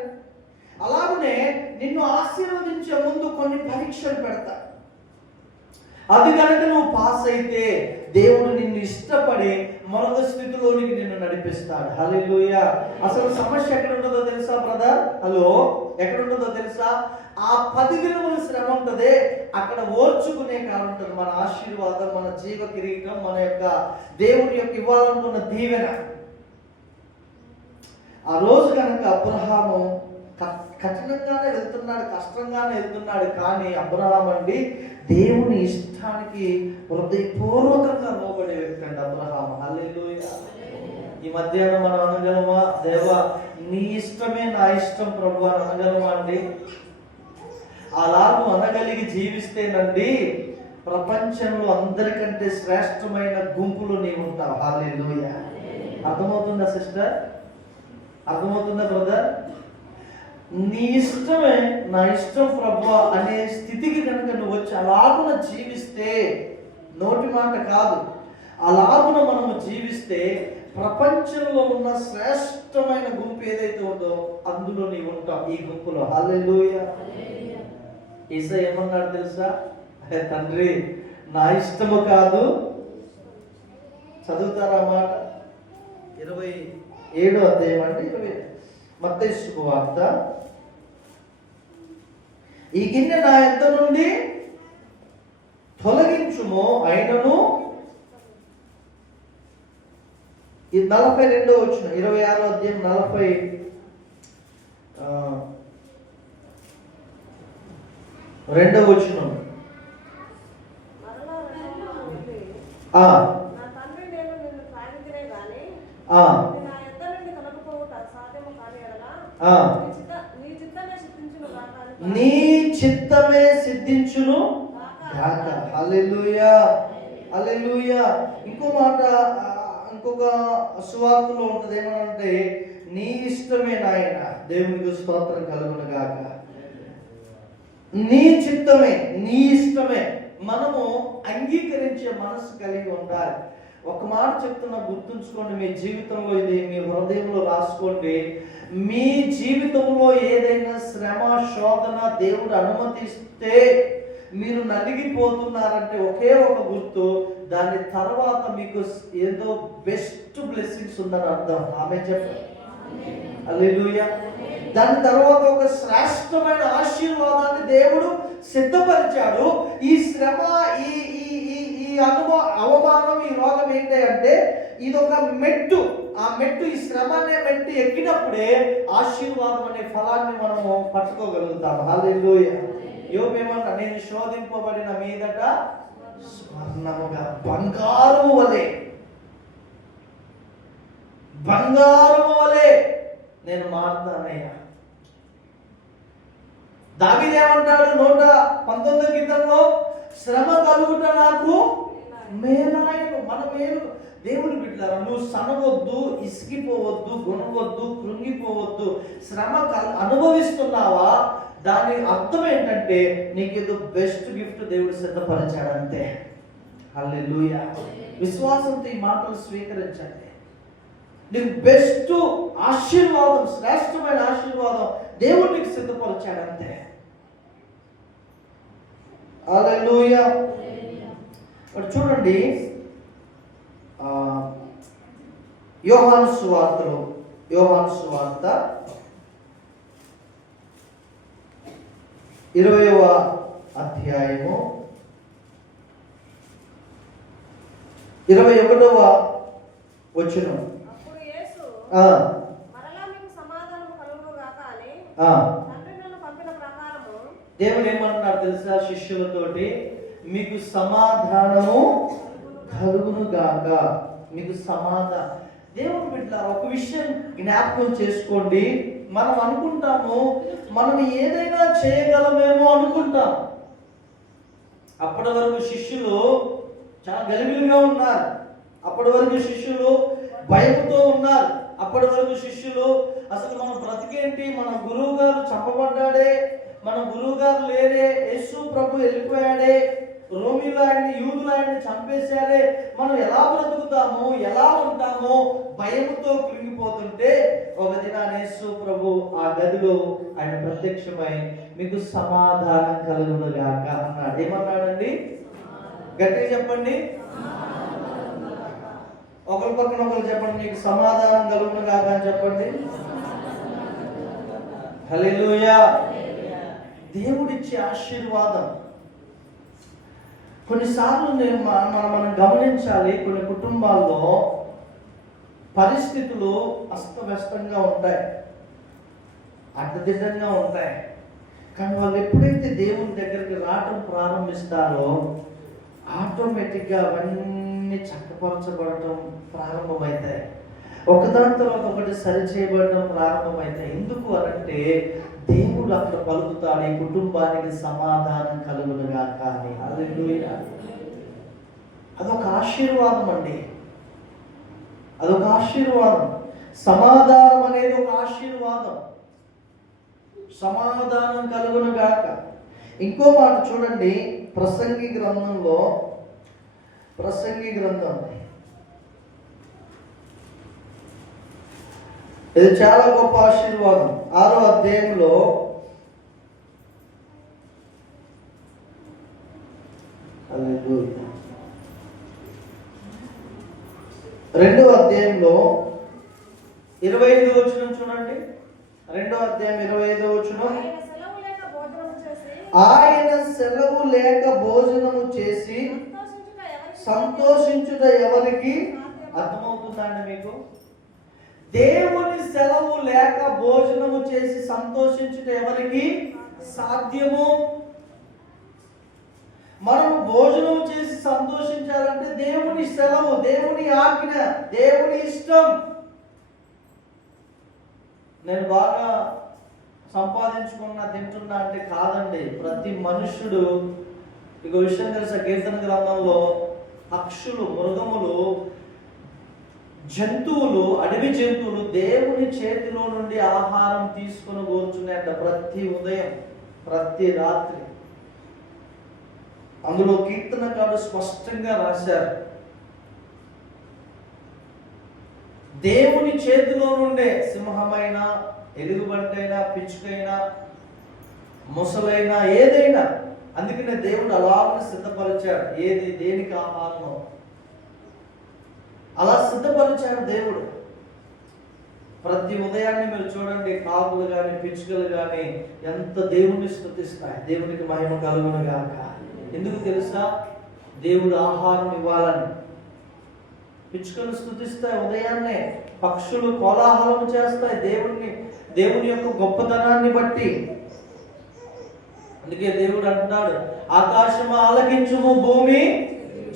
అలాగనే నిన్ను ఆశీర్వదించే ముందు కొన్ని పరీక్షలు పెడతా. అది కనుక నువ్వు పాస్ అయితే దేవుడు నిన్ను ఇష్టపడి మరొక స్థితిలోనికి నిన్ను నడిపిస్తాడు. హల్లెలూయా. అసలు సమస్య ఎక్కడ ఉంటుందో తెలుసా బ్రదర్? హలో, ఎక్కడ ఉంటుందో తెలుసా? ఆ 10 దినముల శ్రమ ఉంటుంది, అక్కడ ఓర్చుకునే కాలం ఉంటుంది. మన ఆశీర్వాదం, మన జీవ కిరీటం, మన యొక్క దేవుని యొక్క ఇవ్వాలనుకున్న దీవెన. ఆ రోజు కనుక అబ్రహాము కఠినంగానే వెళ్తున్నాడు, కష్టంగానే వెళ్తున్నాడు, కానీ అబ్రహాం అండి దేవుని ఇష్టానికి హృదయపూర్వకంగా లోబడే వ్యక్తి అండి అబ్రహాం. హల్లెలూయా. ఈ మధ్యాహ్నం మనం అనగలమా, దేవా నీ ఇష్టమే నా ఇష్టం ప్రభు అని అనగలమా అండి? అలాగూ అనగలిగి జీవిస్తేనండి ప్రపంచంలో అందరికంటే శ్రేష్టమైన గుంపులు నీవు ఉంటావు. హల్లెలూయా. అర్థమవుతుందా సిస్టర్? అర్థమవుతుందా బ్రదర్? నీ ఇష్టమే నా ఇష్టం ప్రభువా అనే స్థితికి కనుక నువ్వు వచ్చి అలాగున జీవిస్తే, నోటి మాట కాదు, అలాగున మనము జీవిస్తే ప్రపంచంలో ఉన్న శ్రేష్టమైన గుంపు ఏదైతే ఉందో అందులో నీవు ఉంటావు, ఈ గుంపులో. హల్లెలూయా. యేసయ్య ఏమన్నాడు తెలుసా? తండ్రి నా ఇష్టము కాదు, చదువుతారా మాట? 27వ అధ్యాయం అండి, 20 మత్తయి శుభవార్త. ఈ గిన్నె నా యొద్ద నుండి తొలగించుము, అయినను ఈ 42వ వచనం, 26వ అధ్యాయం 42వ వచనం. నీ చిత్తమే సిద్ధించును గాక. హల్లెలూయా, హల్లెలూయా. ఇంకో మాట ఇంకొక సువార్తలో ఉంటుంది, ఏమనంటే నీ ఇష్టమే నాయన. దేవునికి స్తోత్రం కలుగును గాక. నీ చిత్తమే, నీ ఇష్టమే. మనము అంగీకరించే మనసు కలిగి ఉండాలి. ఒక మాట చెప్తున్నా, గుర్తుంచుకోండి. మీ జీవితంలో ఇది మీ హృదయంలో రాసుకోండి. మీ జీవితంలో ఏదైనా శ్రమ, శోధన దేవుడు అనుమతిస్తే మీరు నలిగిపోతున్నారంటే ఒకే ఒక గుర్తు, దాని తర్వాత మీకు ఏదో బెస్ట్ బ్లెస్సింగ్స్ ఉందని అర్థం. ఆమె చెప్పండి. హల్లెలూయా. దాని తర్వాత ఒక శ్రేష్టమైన ఆశీర్వాదాన్ని దేవుడు సిద్ధపరిచాడు. ఈ శ్రమ, ఈ అవమానం, ఈ రోగం ఏంటి అంటే ఇది ఒక మెట్టు. ఆ మెట్టు, ఈ శ్రమ అనే మెట్టు ఎక్కినప్పుడే ఆశీర్వాదం అనే ఫలాన్ని మనము పట్టుకోగలుగుతాము. హల్లెలూయా. యోబేమన్నా, నేను శోధింపబడిన మీదట స్వర్ణముగా, బంగారు వలె, బంగారు వలె నేను మారుతానయ్యా. దావీదు ఏమంటాడు 119 గీతంలో, శ్రమ కలుగుట నాకు మేలాయను. మన మేలు. దేవుని బిడ్డలారా, నువ్వు సనవద్దు, ఇసిగిపోవద్దు, గుణవద్దు, కృంగిపోవద్దు. శ్రమ అనుభవిస్తున్నావా, దాని అర్థం ఏంటంటే నీకేదో బెస్ట్ గిఫ్ట్ దేవుడు సిద్ధపరిచాడంతే. హల్లెలూయా. విశ్వాసంతో ఈ మాటలు స్వీకరించండి. నీకు బెస్ట్ ఆశీర్వాదం, శ్రేష్టమైన ఆశీర్వాదం దేవుడు నీకు సిద్ధపరిచాడంతే. హల్లెలూయా. ఇక్కడ చూడండి, యోహాను సువార్త 20వ అధ్యాయము 21వ వచనం. అప్పుడు యేసు మరలా మీకు సమాధానం కలుగును గాక అని తండ్రి నన్ను పంపిన ప్రకారము. దేవుడు ఏమంటున్నాడు తెలుసా శిష్యులతోటి? మీకు సమాధానము కలుగును గాక. మీకు సమాధానం. దేవుడు బిడ్డలారా, ఒక విషయం జ్ఞాపకం చేసుకోండి. మనం అనుకుంటాము మనం ఏదైనా చేయగలమేమో అనుకుంటాం. అప్పటి వరకు శిష్యులు చాలా గలిబిలిగా ఉన్నారు. అప్పటి వరకు శిష్యులు భయంతో ఉన్నారు. అప్పటి వరకు శిష్యులు అసలు మన బ్రతికేంటి, మన గురువు గారు చంపబడ్డాడే, మన గురువు గారు లేరే, యేసు ప్రభు వెళ్ళిపోయాడే, రోమిలు ఆయన్ని, యూదులు ఆయన్ని చంపేశారే, మనం ఎలా బ్రతుకుతాము, ఎలా ఉంటామో భయంతో కృంగిపోతుంటే ఒక దినాన యేసు ప్రభు ఆ గదిలో ఆయన ప్రత్యక్షమై మీకు సమాధానం కలుగును గాక అన్నాడు. ఏమన్నాడండి? గట్టిగా చెప్పండి. ఒకరి పక్కన ఒకరు చెప్పండి, నీకు సమాధానం కలుగును గాక అని చెప్పండి. హల్లెలూయా. దేవుడిచ్చే ఆశీర్వాదం. కొన్నిసార్లు మనం గమనించాలి, కొన్ని కుటుంబాల్లో పరిస్థితులు అస్తవ్యస్తంగా ఉంటాయి, అడ్డదిడ్డంగా ఉంటాయి. కానీ వాళ్ళు ఎప్పుడైతే దేవుని దగ్గరికి రావటం ప్రారంభిస్తారో ఆటోమేటిక్గా అవన్నీ చక్కపరచబడటం ప్రారంభమవుతాయి. ఒకదాని తర్వాత ఒకటి సరిచేయబడటం ప్రారంభమవుతాయి. ఎందుకు అనంటే దేవుడు అక్కడ పలుకుతాడు, ఈ కుటుంబానికి సమాధానం కలుగునుగా కానీ. హల్లెలూయా. అదొక ఆశీర్వాదం అండి, అదొక ఆశీర్వాదం. సమాధానం అనేది ఒక ఆశీర్వాదం. సమాధానం కలుగును గాక. ఇంకో మాట చూడండి, ప్రసంగి గ్రంథం ఇది చాలా గొప్ప ఆశీర్వాదం. 6వ అధ్యాయంలో 2వ అధ్యాయంలో 25వ వచనం చూడండి. 2వ అధ్యాయం 25వ వచనం. ఆయన సెలవు లేక భోజనము చేసి సంతోషించుట ఎవరికి అర్థమవుతుందండి మీకు? దేవుని సెలవు లేక భోజనము చేసి సంతోషించుట ఎవరికి సాధ్యము? మనం భోజనం చేసి సంతోషించాలంటే దేవుని సెలవు, దేవుని ఆజ్ఞ, దేవుని ఇష్టం. నేను బాగా సంపాదించుకున్నా, తింటున్నా అంటే కాదండి. ప్రతి మనుష్యుడు, ఇక విషయం తెలుసా, కీర్తన గ్రంథంలో పక్షులు, మృగములు జంతువులు, అడవి జంతువులు దేవుని చేతిలో నుండి ఆహారం తీసుకొని కూర్చునేట ప్రతి ఉదయం, ప్రతి రాత్రి. అందులో కీర్తనకారుడు స్పష్టంగా రాశారు, దేవుని చేతిలో నుండే సింహమైనా, ఎలుగుబంటైనా, పిచ్చుకైనా, ముసలైనా, ఏదైనా. అందుకనే దేవుడు అలాగే సిద్ధపరిచాడు, ఏది దేనికి ఆహారమో అలా సిద్ధపరిచాడు దేవుడు. ప్రతి ఉదయాన్నే మీరు చూడండి, కాకులు కానీ పిచ్చుకలు కానీ ఎంత దేవుని స్తుతిస్తాయి. దేవునికి మహిమ కలుగును గాక. ఎందుకు తెలుసా? దేవుడు ఆహారం ఇవ్వాలని. పిచ్చుకలు స్తుతిస్తాయి ఉదయాన్నే, పక్షులు కోలాహలం చేస్తాయి దేవుని యొక్క గొప్పతనాన్ని బట్టి. అందుకే దేవుడు అంటాడు, ఆకాశము ఆలకించుము, భూమి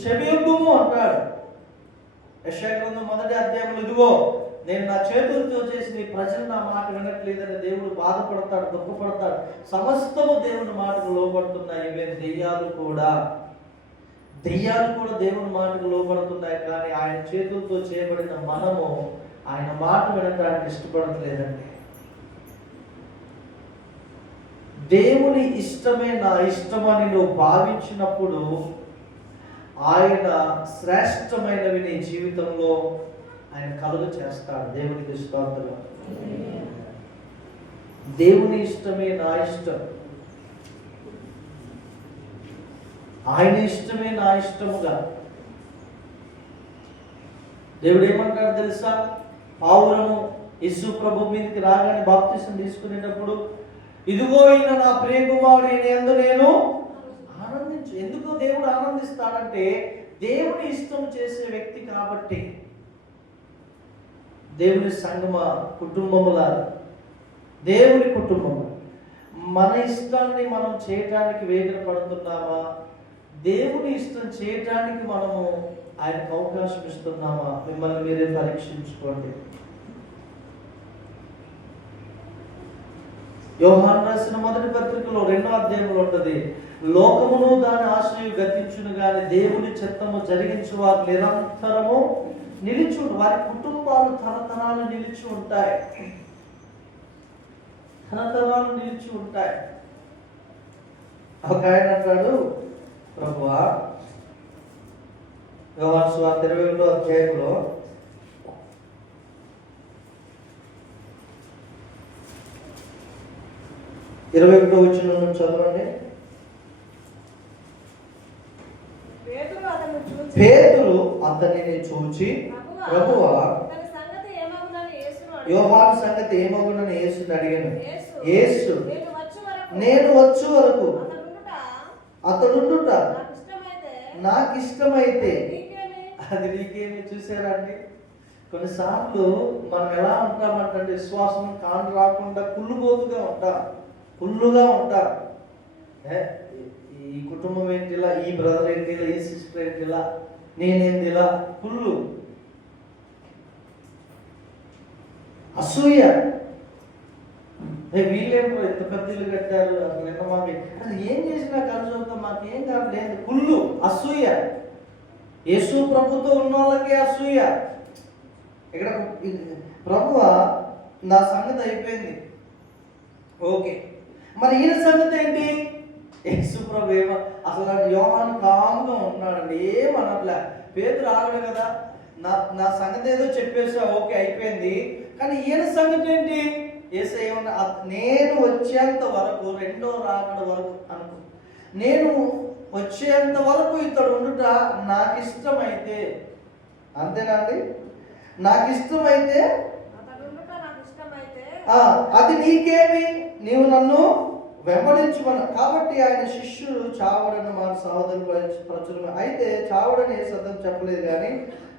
చెవియొగ్గుము అంటాడు. యెషయా గ్రంథం 1వ అధ్యాయంలో, ఇదిగో నేను నా చేతులతో చేసి నీ ప్రజలు నా మాట వినట్లేదని దేవుడు బాధపడతాడు, దుఃఖపడతాడు. సమస్తము దేవుని మాటకు లోబడుతున్నాయి. ఈవెన్ దెయ్యాలు కూడా దేవుని మాటకు లోబడుతున్నాయి. కానీ ఆయన చేతులతో చేయబడిన మనము ఆయన మాట వినడానికి ఇష్టపడట్లేదండి. దేవుని ఇష్టమే నా ఇష్టమని నువ్వు భావించినప్పుడు ఆయన శ్రేష్టమైనవి నీ జీవితంలో ఆయన కలుగ చేస్తాడు. దేవునికి స్తోత్రం. దేవుని ఇష్టమే నా ఇష్టం, ఆయన ఇష్టమే నా ఇష్టముగా. దేవుడు ఏమంటాడు తెలుసా? పావురము యేసు ప్రభు మీదకి రాగానే బాప్తిసం తీసుకునేటప్పుడు, ఇదిగో ఈయన నా ప్రియ కుమారుడు, ఈయన యందు నేను ఆనందించు. ఎందుకు దేవుడు ఆనందిస్తాడంటే దేవుని ఇష్టం చేసే వ్యక్తి కాబట్టి. దేవుని సంగమ కుటుంబముల, దేవుని కుటుంబము, మన ఇష్టాన్ని మనం చేయటానికి వేదన పడుతున్నామా? దేవుని ఇష్టం చేయటానికి మనము ఆయనకు అవకాశం ఇస్తున్నామా? మిమ్మల్ని మీరే పరీక్షించుకోండి. యోహాను రాసిన 1వ పత్రికలో 2వ అధ్యాయంలో ఉంటుంది, లోకమును దాని ఆశయు గతించును గాని దేవుని చిత్తము జరిగించు వారు నిరంతరము నిలిచి, వారి కుటుంబాలు తరతరాలు నిలిచి ఉంటాయి, తరతరాలు నిలిచి ఉంటాయి. ఒక ఆయన అంటాడు, ప్రభువా, యోహాను సువార్త 20వ అధ్యాయంలో 21వ వచనం నుంచి చదవండి. పేతురు అతనిని చూచి, ప్రభువా, యోహాను సంగతి ఏమగునని యేసుని అడిగాను. యేసు, నేను వచ్చు వరకు అతడుండుట నాకు ఇష్టమైతే అది నీకేమి. చూసారా అండి? కొన్నిసార్లు మనం ఎలా ఉంటామంటే విశ్వాసం కాని రాకుండా కుళ్ళుగా ఉంటాం. ఈ కుటుంబం ఏంటి ఇలా, ఈ బ్రదర్ ఏంటి ఇలా, ఈ సిస్టర్ ఏంటి ఇలా, నేనేంటి ఇలా, కుళ్ళు, అసూయ. వీళ్ళేమో ఎంత పెద్ద ఇల్లు కట్టారు, అసలు నిన్న మాకు అసలు ఏం చేసినా కలిసి వద్దాం, మాకేం కాదు. కుళ్ళు, అసూయ. యేసు ప్రభుతో ఉన్న వాళ్ళకే అసూయ. ఇక్కడ ప్రభువా, నా సంగతి అయిపోయింది, ఓకే, మరి ఈయన సంగతి ఏంటి? యేసు ప్రభు ఏమో అసలు యోహాను కాముగా ఉన్నాడండి, ఏమనట్లే. పేతురు ఆగడు కదా, నా సంగతి ఏదో చెప్పేసా, ఓకే అయిపోయింది, కానీ ఈయన సంగతి ఏంటి? యేసయ్య ఏమన్నా, నేను వచ్చేంత వరకు, రెండో రాకడ వరకు అనుకో, నేను వచ్చేంత వరకు ఇతడు ఉండుట నాకు ఇష్టమైతే, అంతేనండి, నాకు ఇష్టమైతే అది నీకేమి, నీవు నన్ను వెంబడించుమను. కాబట్టి ఆయన శిష్యుడు చావడని మన సహోదరులు ప్రచురమే. అయితే చావడని ఏ సత్యం చెప్పలేదు, కానీ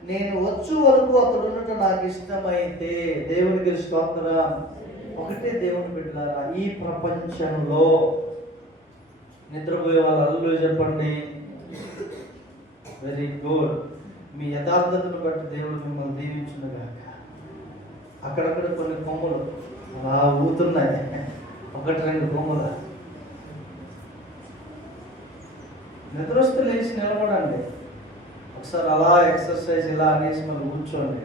నేను వచ్చు వరకు అతడు ఉండటం నాకు ఇష్టమైతే. దేవునికి స్తోత్రం. ఒకటే దేవుని బిడ్డలారా, ఈ ప్రపంచంలో నిద్రపోయే వాళ్ళు అల్లు చెప్పండి. Very good. మీ యథార్థతను బట్టి దేవుడు మిమ్మల్ని దీవించునుగాక. అక్కడక్కడ కొన్ని కొమ్మలు అలా ఊతున్నాయి, 1-2 కొమ్మలు. నిద్ర వస్తే లేచి నిలబడండి, ఒకసారి అలా ఎక్సర్సైజ్ ఇలా అనేసి మనం కూర్చోండి.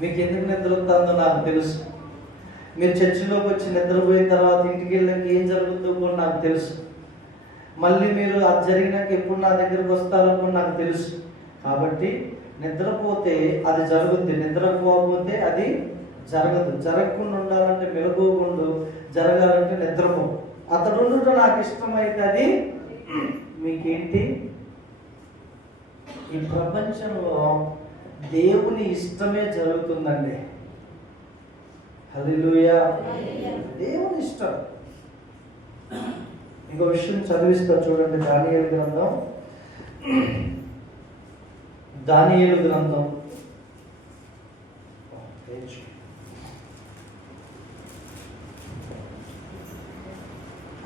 మీకు ఎందుకు నిద్ర వస్తుందో నాకు తెలుసు. మీరు చర్చిలోకి వచ్చి నిద్రపోయిన తర్వాత ఇంటికి వెళ్ళాక ఏం జరుగుతుందో కూడా నాకు తెలుసు. మళ్ళీ మీరు అది జరిగినాక ఎప్పుడు నా దగ్గరికి వస్తారో కూడా నాకు తెలుసు. కాబట్టి నిద్రపోతే అది జరుగుద్ది, నిద్రపోకపోతే అది జరగదు. జరగకుండా ఉండాలంటే మెలకువకుండా, జరగాలంటే నిద్రపో. అతడు ఉండటం నాకు ఇష్టమైతే అది మీకేంటి? ఈ ప్రపంచంలో దేవుని ఇష్టమే జరుగుతుందండి. హల్లెలూయా. దేవుని ఇష్టం. ఇంకో విషయం చదివిస్తా చూడండి. దానియేలు గ్రంథం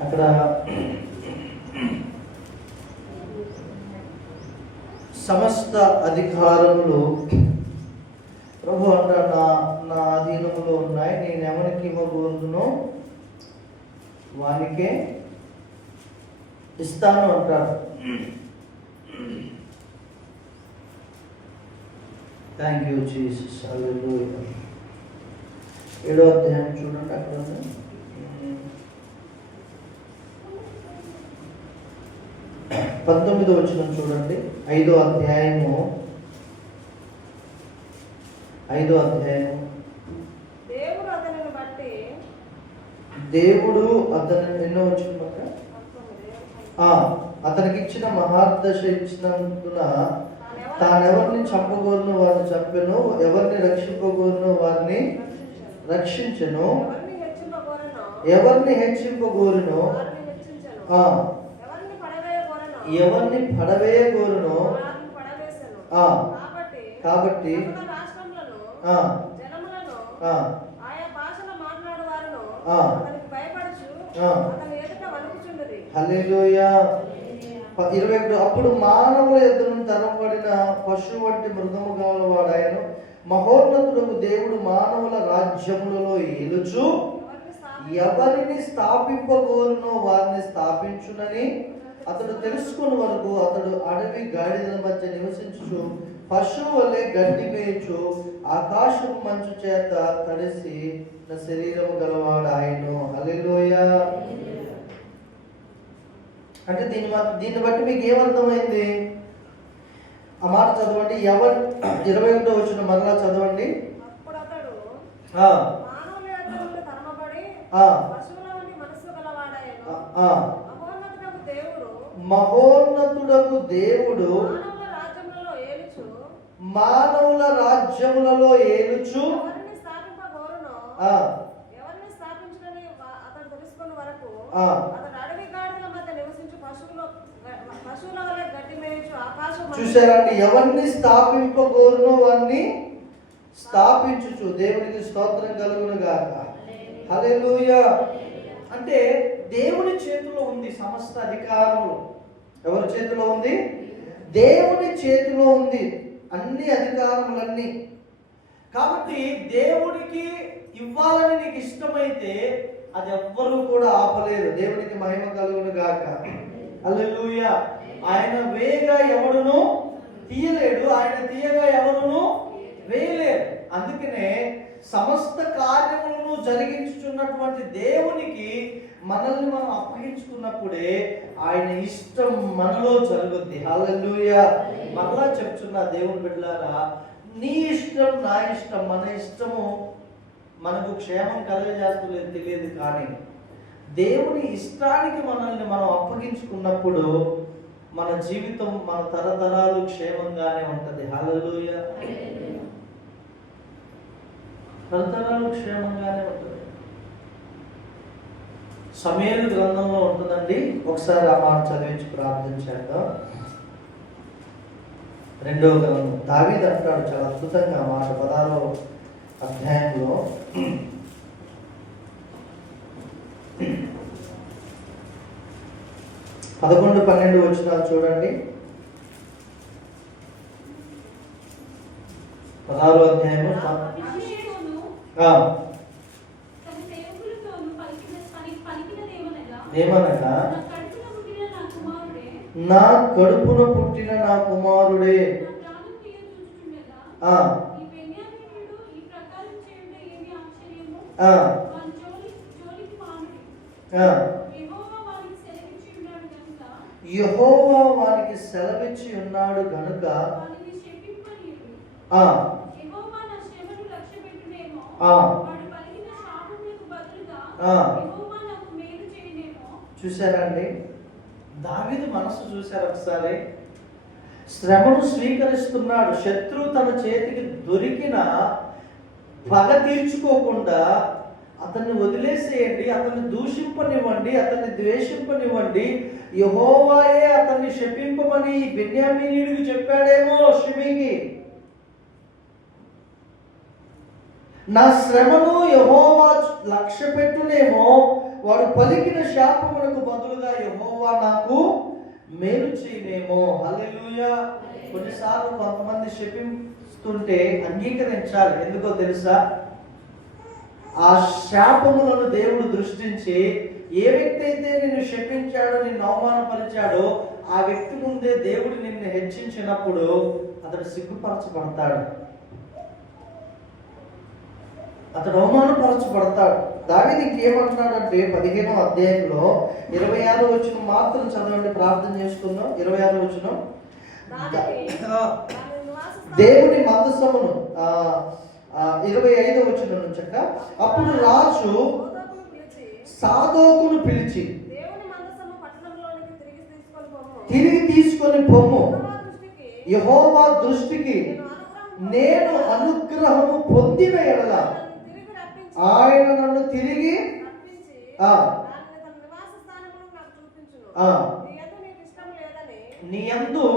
అక్కడ సమస్త అధికారములు ప్రభు అంటాడు, నా అధీనంలో ఉన్నాయి, నేను ఎవరికి ఇవ్వబోతునో వానికే ఇస్తాను అంటాడు. Thank you Jesus. హల్లెలూయా. 7వ అధ్యాయం చూడండి. అక్కడ 19వ వచనం చూడండి. 5వ అధ్యాయము దేవుడు అతనిని ఎన్నో వచ్చిన అతనికి ఇచ్చిన మహాదశ ఇచ్చినందున తానెవరిని చంపగోరును వారిని చంపెను, ఎవరిని రక్షింపగోరును వారిని రక్షించెను, ఎవరిని హెచ్చింపగోరును ఎవరిని పడవేయగోరును. కాబట్టి హల్లెలూయా. 21 అప్పుడు మానవుల ఎదురు తరబడిన పశువు వంటి మృగము గలవాడాయను. మహోన్నతుడు దేవుడు మానవుల రాజ్యములలో ఏలుచు ఎవరిని స్థాపింపగోరునో వారిని స్థాపించునని అతడు తెలుసుకుని వరకు అతడు అడవి గాడిదల మధ్య నివసించు పశువు వలె గడ్డి మేయచు ఆకాశపు మంచు చేత తడిసి నా శరీరము గలవాడాయను. హల్లెలూయా. అంటే దీన్ని బట్టి మీకు ఏమర్థమైంది? ఆ మాట చదవండి. 21వ వచనం మరలా చదవండి. మహోన్నతుడకు దేవుడు మానవుల రాజ్యములలో ఏలుచు చూసారండి. ఎవరిని స్థాపింపగోరునో వారిని స్థాపించుచు. దేవునికి స్తోత్రం కలుగును గాక. హల్లెలూయా. అంటే దేవుని చేతిలో ఉంది సమస్త అధికారములు. ఎవరి చేతిలో ఉంది? దేవుని చేతిలో ఉంది అన్ని అధికారములన్నీ. కాబట్టి దేవుడికి ఇవ్వాలని నీకు ఇష్టమైతే అది ఎవ్వరూ కూడా ఆపలేరు. దేవునికి మహిమ కలుగును గాక. హల్లెలూయా. ఆయన వేయగా ఎవడును తీయలేడు, ఆయన తీయగా ఎవడును వేయలేడు. అందుకనే సమస్త కార్యములను జరిగించుచున్నటువంటి దేవునికి మనల్ని మనం అప్పగించుకున్నప్పుడే ఆయన ఇష్టం మనలో జరుగుద్ది. హల్లెలూయా. మరలా చెప్తున్నా దేవుని బిడ్డలారా, నీ ఇష్టం నా ఇష్టం మన ఇష్టము మనకు క్షేమం కలగజేస్తలేదు తెలియదు, కానీ దేవుని ఇష్టానికి మనల్ని మనం అప్పగించుకున్నప్పుడు మన జీవితం మన తరతరాలు క్షేమంగానే ఉంటది. హల్లెలూయా. తరతరాలు క్షేమంగానే ఉంటుంది. సమూయేలు గ్రంథంలో ఉంటుందండి. ఒకసారి ఆ మాట చదివించి ప్రార్థించాక 2వ గ్రంథం దావీదు అంటాడు చాలా అద్భుతంగా ఆ మాట 16వ అధ్యాయంలో. పదకొండు 12 వచనాలు చూడండి. 16వ అధ్యాయము ఏమనగా నా కడుపున పుట్టిన నా కుమారుడే. ఆ, వారి జోలికి మానుడి. ఆ. యెహోవా వారికి సెలవిచ్చి ఉన్నాడు కనుక యెహోవా వారికి సెలవిచ్చి ఉన్నాడు గనుక వారిని శపింపనీయుడి. ఆ, యెహోవా నా శ్రమను లక్ష్యపెట్టునేమో, ఆ. వాడు పలికిన శాపములకు బదులుగా ఆ. యెహోవా నాకు మేలు చేయనేమో. చూశారండి, దావీదు మనసు చూశారు ఒకసారి. శ్రమను స్వీకరిస్తున్నాడు. శత్రువు తన చేతికి దొరికిన పగ తీర్చుకోకుండా అతన్ని వదిలేసేయండి, అతన్ని దూషింపనివ్వండి, అతన్ని ద్వేషింపనివ్వండి, యెహోవాయే అతన్ని శపింపమని బెన్యామీనీయుడికి చెప్పాడేమో షిమీకి. నా శ్రమను యెహోవా లక్ష్య పెట్టునేమో, వాడు పలికిన శాపములకు బదులుగా యెహోవా నాకు మేలు చేయనేమో. హల్లెలూయా. కొన్నిసార్లు కొంతమంది శపిస్తుంటే అంగీకరించాలి. ఎందుకో తెలుసా? ఆ శాపములను దేవుడు దృష్టించి ఏ వ్యక్తి అయితే నిన్ను శపించాడో, నిన్ను అవమానపరిచాడో ఆ వ్యక్తి ముందే దేవుడు నిన్ను హెచ్చించినప్పుడు అతడు సిగ్గుపరచబడతాడు, అతడు అవమానపరచబడతాడు. దావీదు ఇంకేమంటున్నాడంటే 15వ అధ్యాయంలో 26వ వచనం మాత్రం చదవండి, ప్రార్థన చేసుకుందాం. 26వ వచనం, దేవుని మందసమును 25వ వచనం నుంచి అప్పుడు రాజు సాదోకును పిలిచి తిరిగి తీసుకొని పొమ్ము, యెహోవా దృష్టికి నేను అనుగ్రహము పొందిన ఎడల ఆయన నన్ను తిరిగి నీ యందు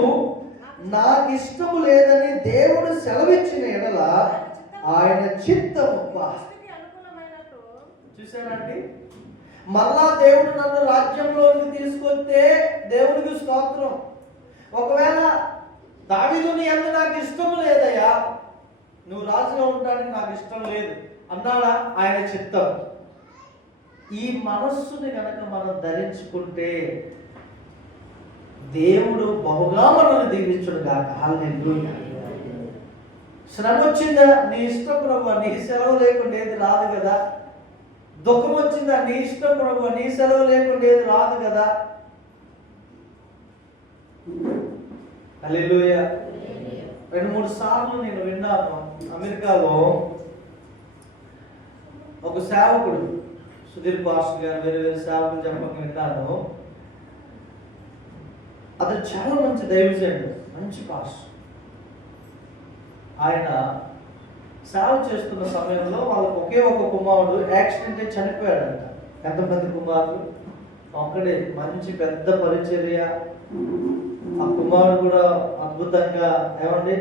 నాకు ఇష్టము లేదని దేవుడు సెలవిచ్చిన ఎడల ఆయన చిత్తము. చూసారండి, మళ్ళా దేవుడు నన్ను రాజ్యంలోకి తీసుకొస్తే దేవునికి స్తోత్రం. ఒకవేళ దావీదు నీ యందు నాకు ఇష్టం లేదయ్యా, నువ్వు రాజుగా ఉండడానికి నాకు ఇష్టం లేదు అన్నాడా? ఆయన చిత్తం. ఈ మనస్సుని గనక మనం ధరించుకుంటే దేవుడు బహుగా మనల్ని దీవించుడు గాక. హల్లెలూయా. శ్రమ వచ్చిందా? నీ ఇష్టం ప్రభువా, నీ సెలవు లేకుండా ఏది రాదు కదా. దుఃఖం వచ్చిందా? నీ ఇష్టం ప్రభువా, నీ సెలవు లేకుండా ఏది రాదు కదా. హల్లెలూయా. 2-3 సార్లు నేను విన్నాను, అమెరికాలో ఒక సేవకుడు, సుధీర్ పాస్టర్ గారు, వేరే వేరే సేవకులు చెప్పక విన్నాను. అతను చాలా మంచి దైవజనుడు, మంచి పాస్టర్. ఆయన సేవ చేస్తున్న సమయంలో వాళ్ళకు ఒకే ఒక కుమారుడు యాక్సిడెంట్ అయి చనిపోయాడంట. ఎంతమంది కుమారుడు? ఒక్కడే. మంచి పెద్ద పరిచర్య. ఆ కుమారుడు కూడా అద్భుతంగా ఏమండి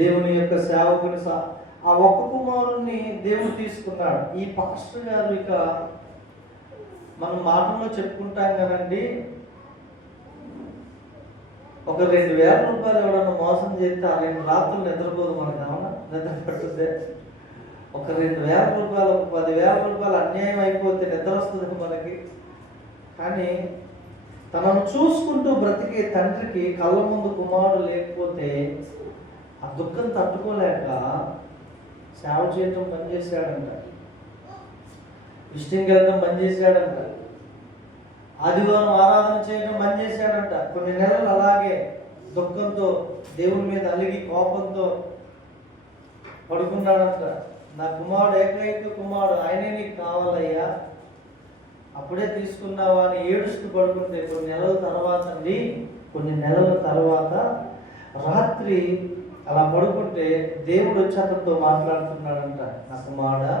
దేవుని యొక్క సేవకుని ఆ ఒక్క కుమారుణ్ణి దేవుడు తీసుకున్నాడు. ఈ పాస్టర్ గారు ఇక మనం మాటల్లో చెప్పుకుంటాం కదండి, ఒక 2,000 రూపాయలు ఎవడన్నా మోసం చేస్తే ఆ 2 రాత్రులు నిద్రపోదు మనకు. ఏమన్నా నిద్ర పట్టుద్దే? ఒక 2,000 రూపాయలు, ఒక 10,000 రూపాయలు అన్యాయం అయిపోతే నిద్ర వస్తుంది మనకి. కానీ తనను చూసుకుంటూ బ్రతికే తండ్రికి కళ్ళ ముందు కుమారుడు లేకపోతే ఆ దుఃఖం తట్టుకోలేక సేవ చేయటం బంద్ చేశాడంట, విజిటింగ్ వెళ్ళడం బంద్ చేశాడంట, ఆదివారం ఆరాధన చేయడం బంద్ చేశాడంట. కొన్ని నెలలు అలాగే దుఃఖంతో, దేవుని మీద అలిగి కోపంతో పడుకున్నాడంట. నా కుమారుడు, ఏకైక కుమారుడు, ఆయనే నీకు కావాలయ్యా, అప్పుడే తీసుకున్నావా అని ఏడుస్తూ పడుకుంటే కొన్ని నెలల తర్వాత రాత్రి అలా పడుకుంటే దేవుడు వచ్చి అతనితో మాట్లాడుతున్నాడంట. నా కుమారుడా,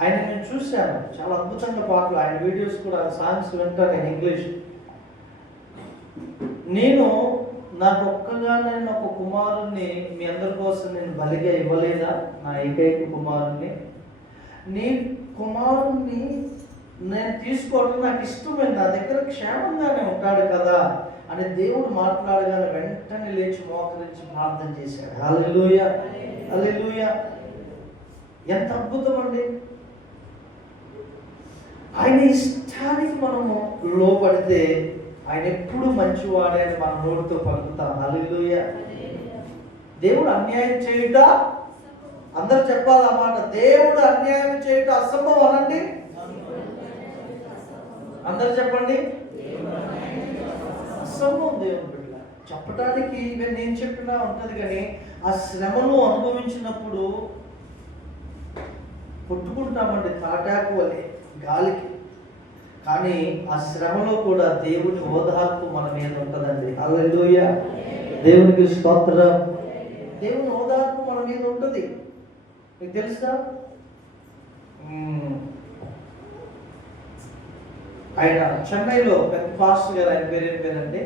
ఆయన నేను చూశాను, చాలా అద్భుతంగా పాటలు, ఆయన వీడియోస్ కూడా, సాంగ్స్ వింటాను నేను ఇంగ్లీష్. నేను నాకు ఒక్కగానే ఒక కుమారుణ్ణి మీ అందరి కోసం నేను బలిగా ఇవ్వలేదా? నా ఏకైక కుమారుణ్ణి, నీ కుమారుణ్ణి నేను తీసుకోవడం నాకు ఇష్టమైంది, నా దగ్గర క్షేమంగానే ఉంటాడు కదా అని దేవుడు మాట్లాడగానే వెంటనే లేచి మోకరించి ప్రార్థన చేశాడు. హల్లెలూయా, హల్లెలూయా. ఎంత అద్భుతం అండి! ఆయన ఇష్టానికి మనము లోపడితే ఆయన ఎప్పుడు మంచివాడే అని మన నోటితో పలుకుతాం. హల్లెలూయా. దేవుడు అన్యాయం చేయుట అందరు చెప్పాలి ఆ మాట. దేవుడు అన్యాయం చేయటం అసంభవం అనండి. అందరు చెప్పండి. అసంభవం దేవుడు బిడ్డ చెప్పడానికి ఈవెన్ నేను చెప్పినా ఉంటది, కానీ ఆ శ్రమను అనుభవించినప్పుడు కొట్టుకుంటామండి తాటాకు వలె గాలికి. కానీ ఆ శ్రమలో కూడా దేవుని ఓదార్పు మన మీద ఉంటుందండి. హల్లెలూయా, దేవునికి స్తోత్రం. దేవుని ఓదార్పు మన మీద ఉంటుంది. మీకు తెలుసా, ఆయన చెన్నైలో పెద్ద పాస్టర్ గారు, ఆయన పేరు ఏం పేరండి,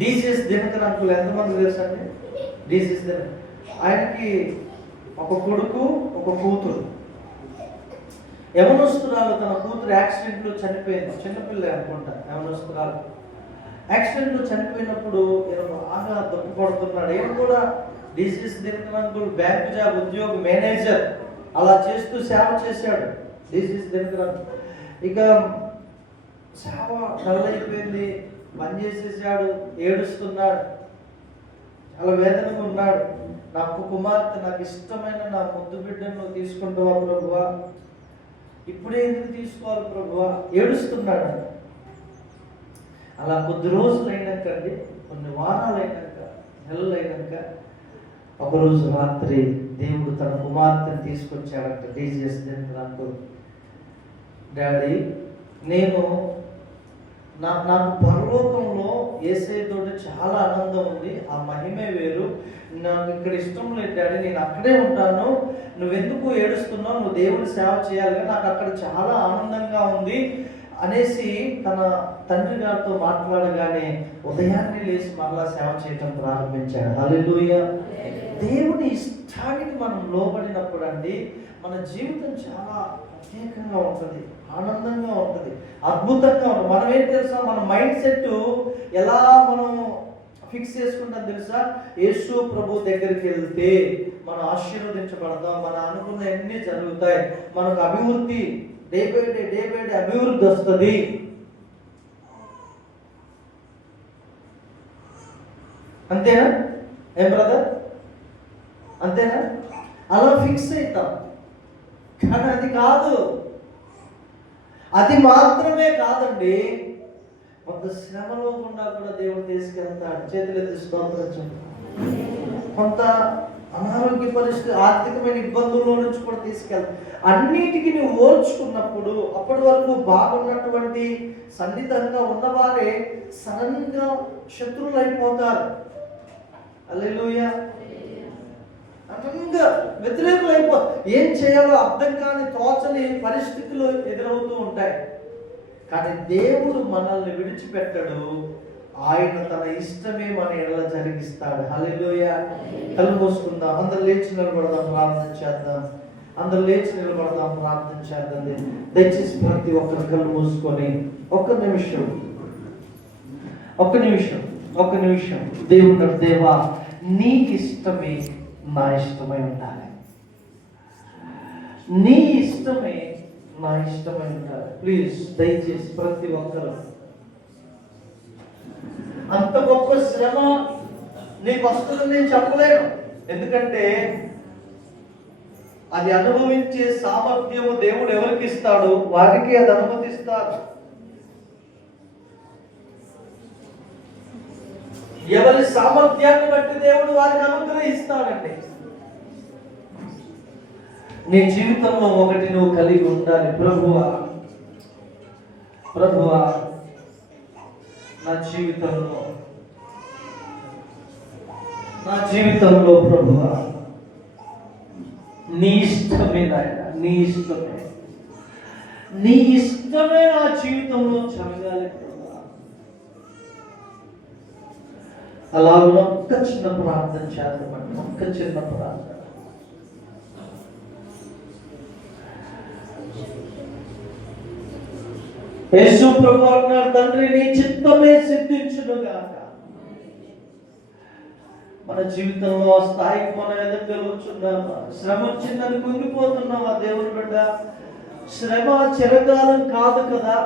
డిసిఎస్ దినకర్ అంకుల్. ఎంతమంది తెలుసు అండి డిసిఎస్ దినకర్? ఆయనకి ఒక కొడుకు ఒక కూతురు. యవనస్తురాలు తన కూతురు యాక్సిడెంట్లో చనిపోయింది. చిన్నపిల్ల అనుకుంటా, యవనస్తురాలు యాక్సిడెంట్లో చనిపోయినప్పుడు ఈయన బాగా దుఃఖపడుతున్నాడు. ఈయన కూడా DCS Dinakar uncle bank job ఉద్యోగ మేనేజర్, అలా చేస్తూ సేవ చేశాడు డిసిఎస్ దినకర్ అంకుల్. ఇక సేవ డల్ అయిపోయింది, పని చేసేసాడు, ఏడుస్తున్నాడు, చాలా వేదనగా ఉన్నాడు. నాకు కుమార్తె, నాకు ఇష్టమైన నా ముద్దు బిడ్డను నువ్వు తీసుకుంటావా ప్రభువా, ఇప్పుడే ఎందుకు తీసుకోవాలి ప్రభువా, ఏడుస్తున్నాడు. అలా కొద్ది రోజులు అయినాక అండి, కొన్ని వారాలు అయినాక, నెలలు అయినాక, ఒకరోజు రాత్రి దేవుడు తన కుమార్తెను తీసుకొచ్చాడంట డిసిఎస్ దినకర్ అంకుల్. డాడీ, నేను నాకు పరలోకంలో యేసయ్యతో చాలా ఆనందం ఉంది, ఆ మహిమే వేరు. నాకు ఇక్కడ ఇష్టం లేదు డాడీ, నేను అక్కడే ఉంటాను, నువ్వెందుకు ఏడుస్తున్నావు, నువ్వు దేవుడి సేవ చేయాలి, నాకు అక్కడ చాలా ఆనందంగా ఉంది అనేసి తన తండ్రి గారితో మాట్లాడగానే ఉదయాన్నే లేచి మరలా సేవ చేయటం ప్రారంభించాడు. హల్లెలూయా. దేవుని ఇష్టానికి మనం లోబడినప్పుడు అండి మన జీవితం చాలా ప్రత్యేకంగా ఉంటుంది, ఆనందంగా ఉంటుంది, అద్భుతంగా ఉంటుంది. మనం ఏం తెలుసా, మన మైండ్ సెట్ ఎలా మనం ఫిక్స్ చేసుకుంటాం తెలుసా? యేసు ప్రభు దగ్గరికి వెళ్తే మనం ఆశీర్వదించబడతాం, మన అనుకున్న అన్ని జరుగుతాయి, మనకు అభివృద్ధి డే బై డే అభివృద్ధి వస్తుంది. అంతేనా ఏం బ్రదర్? అంతేనా? అలా ఫిక్స్ అవుతాం. కానీ అది కాదు, అది మాత్రమే కాదండి, కొంత శ్రమలో గుండా కూడా దేవుడు తీసుకెళ్తాడు. చేతులెత్తి స్తోత్రం. కొంత అనారోగ్య పరిస్థితి, ఆర్థికమైన ఇబ్బందుల్లో నుంచి కూడా తీసుకెళ్తాడు. అన్నిటికీ నువ్వు ఓర్చుకున్నప్పుడు అప్పటి వరకు బాగున్నటువంటి సన్నిహితంగా ఉన్నవారే సడన్ గా శత్రువులు అయిపోతారు. హల్లెలూయా. అనంగా వ్యతిరేకులు ఏం చేయాలో అర్థం కాని తోచని పరిస్థితులు ఎదురవుతూ ఉంటాయి. కానీ దేవుడు మనల్ని విడిచిపెట్టడు, ఆయన తన ఇష్టమే మన ఎడల జరిగిస్తాడు. హల్లెలూయా. కళ్ళు మూసుకుందాం, అందరు లేచి నిలబడదాం, ప్రార్థన చేద్దాం. అందరు లేచి నిలబడదాం, ప్రార్థన చేద్దాం. దయచేసి ప్రతి ఒక్కరు కళ్ళు మూసుకొని ఒక్క నిమిషం దేవుడు, దేవా నీకు ఇష్టమే నా ఇష్టమై ఉండాలి, నీ ఇష్టమే నా ఇష్టమై ఉండాలి. ప్లీజ్ దయచేసి ప్రతి ఒక్కరు. అంత గొప్ప శ్రమ నీకు వస్తుందని నేను చెప్పలేను, ఎందుకంటే అది అనుభవించే సామర్థ్యము దేవుడు ఎవరికి ఇస్తాడు, వారికి అది అనుమతిస్తాడు. ఎవరి సామర్థ్యాన్ని బట్టి దేవుడు వారికి అనుగ్రహిస్తాడండి. నీ జీవితంలో ఒకటి నువ్వు కలిగి ఉండాలి. ప్రభువా నా జీవితంలో ప్రభువా నీ ఇష్టమే నాయన, నీ ఇష్టమే నా జీవితంలో జరగాలి. అలా ఒక్క చిన్న ప్రార్థన చేద్దామండి, ఒక్క చిన్న ప్రార్థన. యేసు ప్రభు అన్నాడు, తండ్రి నీ చిత్తమే సిద్ధించును గాక. మన జీవితంలో ఆ స్థాయికి మనం ఎదగలుగుతున్నామా? శ్రమ వచ్చిందని కుంగిపోతున్నామా? దేవుని బిడ్డ, శ్రమ చిరకాలం కాదు కదా.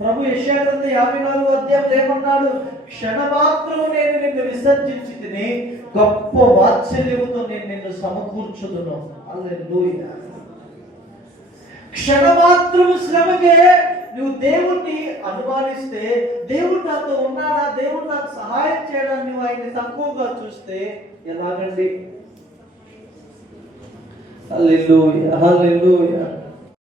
ప్రభు యెషయా గ్రంథం 54వ అధ్యాయంలో ఏమన్నాడు? క్షణమాత్రము నేను నిన్ను విసర్జించి తిని గొప్ప వాత్సల్యముతో నేను నిన్ను సమకూర్చుదును. హల్లెలూయా. క్షణమాత్రము శ్రమకే నువ్వు దేవుణ్ణి అనుమానిస్తే, దేవుడు నాతో ఉన్నాడా, దేవుడు నాకు సహాయం చేయడానికి నువ్వు ఆయన్ని తక్కువగా చూస్తే ఎలాగండి? హల్లెలూయా, హల్లెలూయా.